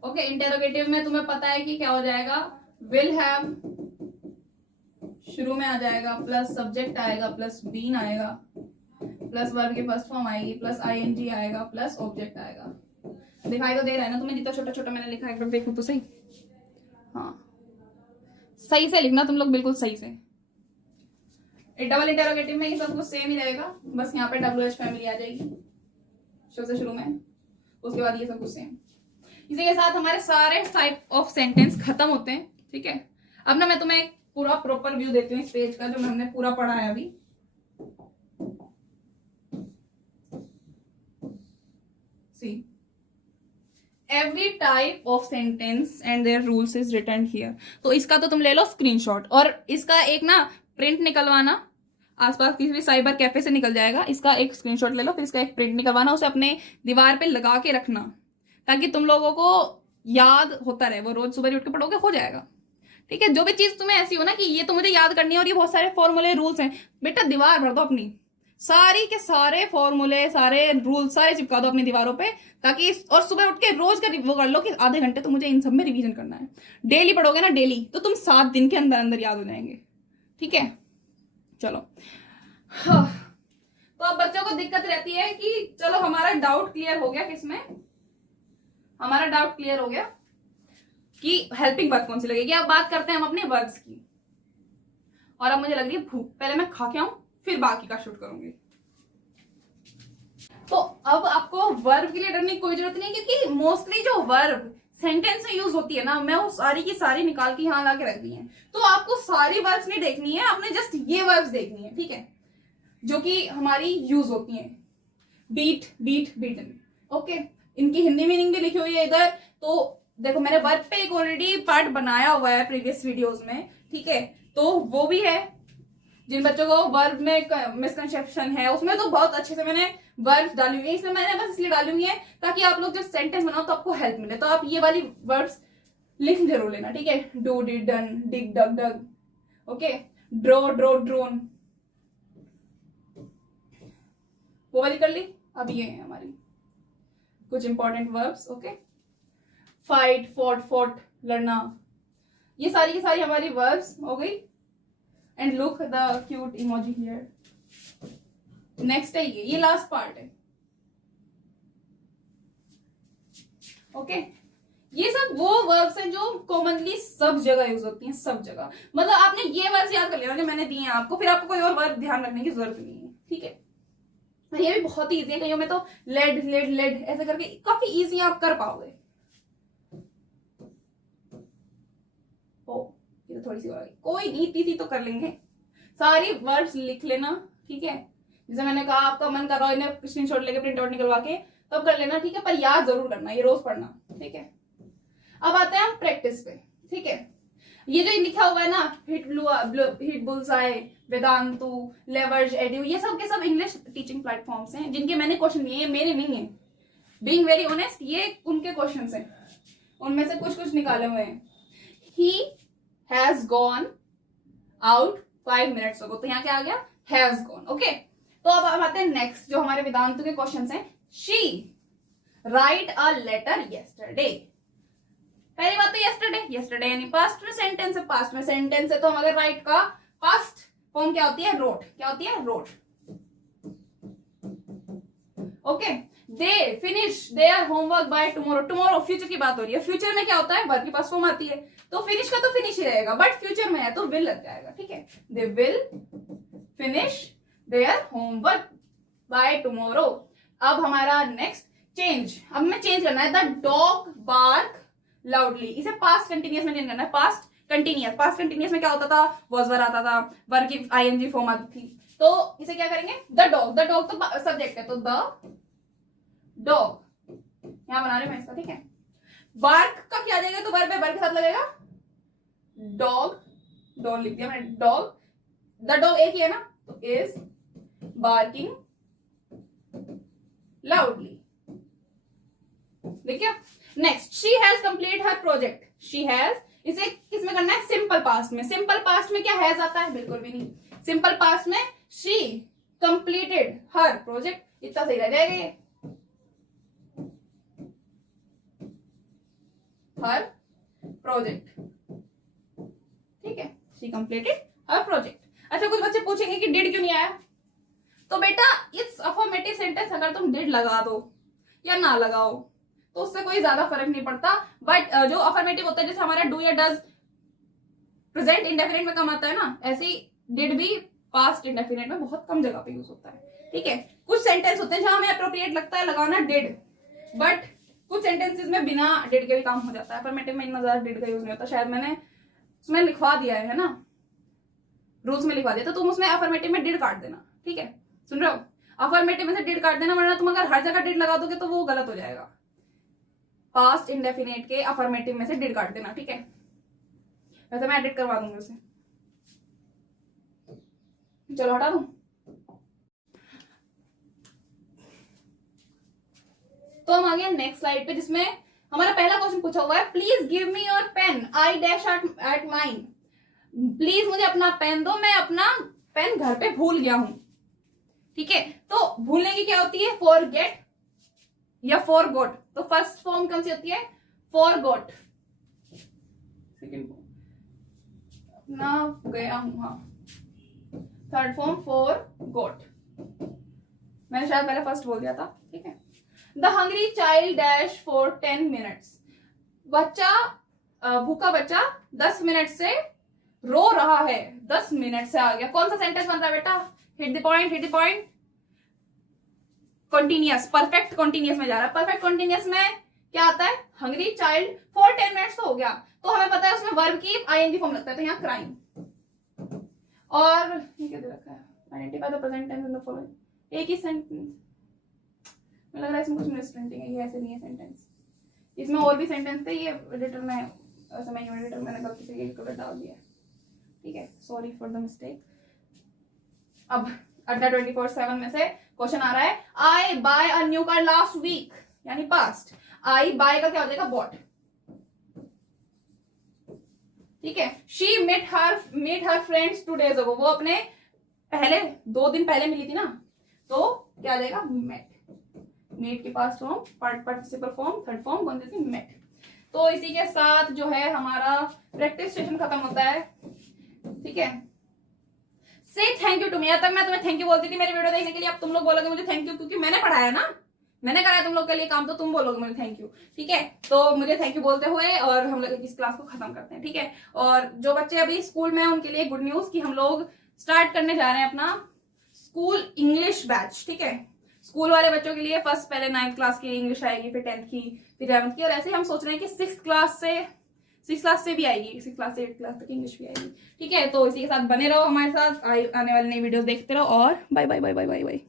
ओके। इंटेरोगेटिव में तुम्हें पता है कि क्या हो जाएगा, विल हैव शुरू में आ जाएगा, प्लस सब्जेक्ट आएगा, प्लस बीन आएगा, प्लस वर्ब की फर्स्ट फॉर्म आएगी, प्लस आईएनजी आएगा, प्लस ऑब्जेक्ट आएगा। दिखाई तो दे रहा है ना तुम्हें, जितना छोटा छोटा मैंने लिखा है, एक बार देखो तो सही। हाँ सही से लिखना तुम लोग, बिल्कुल सही से। डबल इंटेरोगेटिव में ये सब कुछ सेम ही रहेगा, बस यहाँ पे WH फैमिली आ जाएगी शुरू में, उसके बाद ये सब कुछ सेम। इसी के साथ हमारे सारे टाइप ऑफ सेंटेंस खत्म होते हैं, ठीक है। अब ना मैं तुम्हें एक पूरा प्रॉपर व्यू देती हूँ इस पेज का, जो हमने पूरा पढ़ा है अभी। See every type of sentence and their rules is written here. तो इसका तो तुम ले लो स्क्रीनशॉट, और इसका एक ना प्रिंट निकलवाना, आसपास किसी भी साइबर कैफे से निकल जाएगा, इसका एक स्क्रीनशॉट ले लो, फिर इसका एक प्रिंट निकलवाना, उसे अपने दीवार पे लगा के रखना, ताकि तुम लोगों को याद होता रहे, वो रोज सुबह उठ के पढ़ोगे, हो जाएगा, ठीक है। जो भी चीज तुम्हें ऐसी हो ना कि ये तो मुझे याद करनी है और ये बहुत सारे फॉर्मूले रूल्स हैं, बेटा दीवार भर दो अपनी, सारी के सारे फॉर्मूले, सारे रूल सारे चिपका दो अपनी दीवारों पे, ताकि और सुबह उठ के रोज का वो कर लो कि आधे घंटे तो मुझे इन सब में रिवीजन करना है। डेली पढ़ोगे ना, डेली, तो तुम 7 दिन के अंदर अंदर याद हो जाएंगे, ठीक है। चलो हाँ। तो अब बच्चों को दिक्कत रहती है कि चलो हमारा डाउट क्लियर हो गया, किसमें, हमारा डाउट क्लियर हो गया कि हेल्पिंग वर्ब कौन सी लगेगी। अब बात करते हैं हम अपने वर्ब्स की, और अब मुझे लग रही है भूख, पहले मैं खा के आऊं, फिर बाकी का शूट करूंगी। तो अब आपको वर्ब के लिए डरने की कोई जरूरत नहीं, क्योंकि मोस्टली जो वर्ब सेंटेंस में यूज होती है ना, मैं वो सारी की सारी निकाल के यहाँ ला के रख दी है। तो आपको सारी वर्ब्स नहीं देखनी है, आपने जस्ट ये वर्ब्स देखनी है, ठीक है, जो कि हमारी यूज होती हैं। Beat, beat, beaten, okay. इनकी हिंदी मीनिंग भी लिखी हुई है इधर। तो देखो मैंने वर्ब पे एक ऑलरेडी पार्ट बनाया हुआ है प्रीवियस वीडियोस में, ठीक है, तो वो भी है। जिन बच्चों को वर्ब में मिसकंसेप्शन है, उसमें तो बहुत अच्छे से मैंने वर्ब्स डाली हुई है। इसमें मैंने बस इसलिए डाली हुई है ताकि आप लोग जब सेंटेंस बनाओ तो आपको हेल्प मिले। तो आप ये वाली वर्ब्स लिख जरूर लेना, ठीक है। Do, did, done, dig, dug, dug, okay. Draw, draw, drawn, वो वाली कर ली। अब ये है हमारी कुछ important verbs, okay. Fight, fought, fought, लड़ना, ये सारी की सारी हमारी वर्ब्स हो गई। And look the cute emoji here. Next है ये लास्ट पार्ट है, ओके। ये सब वो वर्ब्स हैं जो कॉमनली सब जगह यूज होती हैं, सब जगह। मतलब आपने ये वर्ब्स याद कर लेना जो मैंने दिए हैं आपको, फिर आपको कोई और वर्ब ध्यान रखने की जरूरत नहीं है, ठीक है। ये भी बहुत ही इजी है, कहीं में तो लेड, लेड, लेड ऐसे करके काफी इजी आप कर पाओगे, ये तो थोड़ी सी होगी, कोई नहीं, इतनी सी तो कर लेंगे। सारी वर्ड्स लिख लेना, ठीक है। जैसे मैंने कहा आपका मन कर रहा है इन्हें स्क्रीनशॉट लेके प्रिंट आउट निकलवा के तब कर लेना, ठीक है, पर याद जरूर करना, ये रोज पढ़ना, ठीक है। अब आते हैं हम प्रैक्टिस पे, ठीक है। ये जो लिखा हुआ है ना, हिट बुल्सआई, वेदांतु, लेवर्ज एड्यू, ये सब के सब इंग्लिश टीचिंग प्लेटफॉर्म्स हैं जिनके मैंने क्वेश्चन लिए, मेरे नहीं है, बीइंग वेरी ऑनेस्ट, ये उनके क्वेश्चंस हैं, उनमें से कुछ कुछ निकाले हुए हैं। He has gone out 5 minutes ago, तो यहाँ क्या आ गया, हैज गॉन, ओके। तो अब हम आते हैं नेक्स्ट जो हमारे वेदांतु के क्वेश्चंस हैं। She write a letter yesterday, पहली बात तो येस्टरडे यानी पास्ट में सेंटेंस है, पास्ट में सेंटेंस है तो हम अगर राइट का पास्ट फॉर्म क्या होती है, रोट, क्या होती है, wrote, okay. They finish their homework by tomorrow, tomorrow future की बात हो रही है, फ्यूचर में क्या होता है, वर्ब की पास्ट फॉर्म आती है, तो फिनिश का तो फिनिश ही रहेगा, बट फ्यूचर में है तो विल लग जाएगा, ठीक है। They will finish their homework by tomorrow. अब हमारा नेक्स्ट चेंज, अब हमें चेंज करना है, द डॉग बार्क लाउडली, इसे पास्ट कंटिन्यूअस में चेंज करना है, पास्ट कंटिन्यूअस, पास्ट कंटिन्यूअस में क्या होता था, वॉज वर आता था, वर्ब की आईएनजी फॉर्म आती थी, तो इसे क्या करेंगे, द डॉग, द डॉग तो सब्जेक्ट है तो द डॉग यहां बना रहे मैं इसका, ठीक है। बार्क का क्या जाएगा, तो वर्ब है, वर्ब के साथ लगेगा डॉग, डॉग लिख दिया मैंने, डॉग, द डॉग एक ही है ना, तो इज बार्किंग लाउडली, देखिए। Next, she has complete her project, she has, इसे किस में करना है, सिंपल पास्ट में, सिंपल पास्ट में क्या हैज आता है, बिल्कुल भी नहीं, सिंपल पास्ट में शी कंप्लीटेड हर प्रोजेक्ट, इतना सही रह जाएगा ये, हर प्रोजेक्ट, ठीक है, शी कंप्लीटेड हर प्रोजेक्ट। अच्छा, कुछ बच्चे पूछेंगे कि डिड क्यों नहीं आया, तो बेटा इट्स अफर्मेटिव सेंटेंस, अगर तुम डिड लगा दो या ना लगाओ तो उससे कोई ज्यादा फर्क नहीं पड़ता, बट जो अफर्मेटिव होता है, जैसे हमारा डू या डज प्रेजेंट इंडेफिनिट में कम आता है ना, ऐसे ही डिड भी पास्ट इंडेफिनिट में बहुत कम जगह पे यूज होता है, ठीक है। कुछ सेंटेंस होते हैं जहां हमें अप्रोप्रिएट लगता है लगाना डिड, बट कुछ सेंटेंसेस में बिना डिड के भी काम हो जाता है, अफर्मेटिव में इतना ज्यादा डिड का यूज नहीं होता, शायद मैंने उसमें लिखवा दिया है ना, रूल्स में लिखवा दिया, तो तुम उसमें अफर्मेटिव में डिड काट देना, ठीक है, सुन रहे हो, अफर्मेटिव में से डिड काट देना, वरना तुम अगर हर जगह डिड लगा दोगे तो वो गलत हो जाएगा, पास्ट इंडेफिनिट के अफर्मेटिव में से डिड काट देना, ठीक है। वैसे मैं एडिट करवा दूंगी उसे, चलो हटा दूं। तो हम आ गए नेक्स्ट स्लाइड पे, जिसमें हमारा पहला क्वेश्चन पूछा हुआ है, please give me your pen, I dash at mine, please मुझे अपना पेन दो, मैं अपना पेन घर पे भूल गया हूं, ठीक है। तो भूलने की क्या होती है, फॉरगेट या फॉरगॉट, तो फर्स्ट फॉर्म कौन सी होती है, फॉरगॉट, सेकंड फॉर्म अपना गया हूं, हाँ, थर्ड फॉर्म फॉरगॉट, मैंने शायद पहले फर्स्ट बोल दिया था, ठीक है। The hungry child dash for 10 minutes, बच्चा भूखा बच्चा 10 मिनट से रो रहा है, 10 मिनट से आ गया, कौन सा सेंटेंस बन रहा है बेटा, hit the point, hit the point, continuous, perfect continuous में जा रहा है, परफेक्ट कॉन्टिन्यूअस में क्या आता है, हंग्री चाइल्ड फॉर 10 minutes तो हो गया, तो हमें पता है उसमें वर्ब की आईएनजी फॉर्म लगता है, तो यहाँ क्राइम, और ये क्या दे रखा है, identify the present tense in the following, एक ही सेंटेंस, मुझे लग रहा है इसमें कुछ मिसप्रिंटिंग है, ये ऐसे नहीं है सेंटेंस, इसमें और भी सेंटेंस थे, ये एडिटर में एडिटर मैंने गलती से ये कलर डाल दिया, ठीक है, सॉरी फॉर द मिस्टेक। अब अड्डा 24/7 में से क्वेश्चन आ रहा है, I buy a new car last week, यानी पास्ट, आई बाय का क्या हो जाएगा, बॉट, ठीक है। She met her friends 2 days ago, वो अपने पहले 2 दिन पहले मिली थी ना, तो क्या आ जाएगा, मेट, मेट के पास form, participle form, third form कौन सी थी, मेट। तो इसी के साथ जो है हमारा प्रैक्टिस सेशन खत्म होता है, ठीक है। से थैंक यू टू मी, तक मैं तुम्हें थैंक यू बोलती थी मेरे वीडियो देखने के लिए, अब तुम लोग बोलोगे मुझे थैंक यू, क्योंकि मैंने पढ़ाया ना, मैंने कराया तुम लोग के लिए काम, तो तुम बोलोगे मुझे थैंक यू, ठीक है। तो मुझे थैंक यू बोलते हुए और हम लोग इस क्लास को खत्म करते हैं, ठीक है। और जो बच्चे अभी स्कूल में हैं उनके लिए गुड न्यूज कि हम लोग स्टार्ट करने जा रहे हैं अपना स्कूल इंग्लिश बैच, ठीक है। स्कूल वाले बच्चों के लिए पहले 9th क्लास की इंग्लिश आएगी, फिर 10th की, फिर 11th की, और ऐसे हम सोच रहे हैं कि 6th क्लास से 6 क्लास से भी आएगी, 6 क्लास से 8 क्लास तक इंग्लिश भी आएगी। ठीक है, तो इसी के साथ बने रहो हमारे साथ, आने वाली नई वीडियोस देखते रहो और bye bye bye bye bye bye.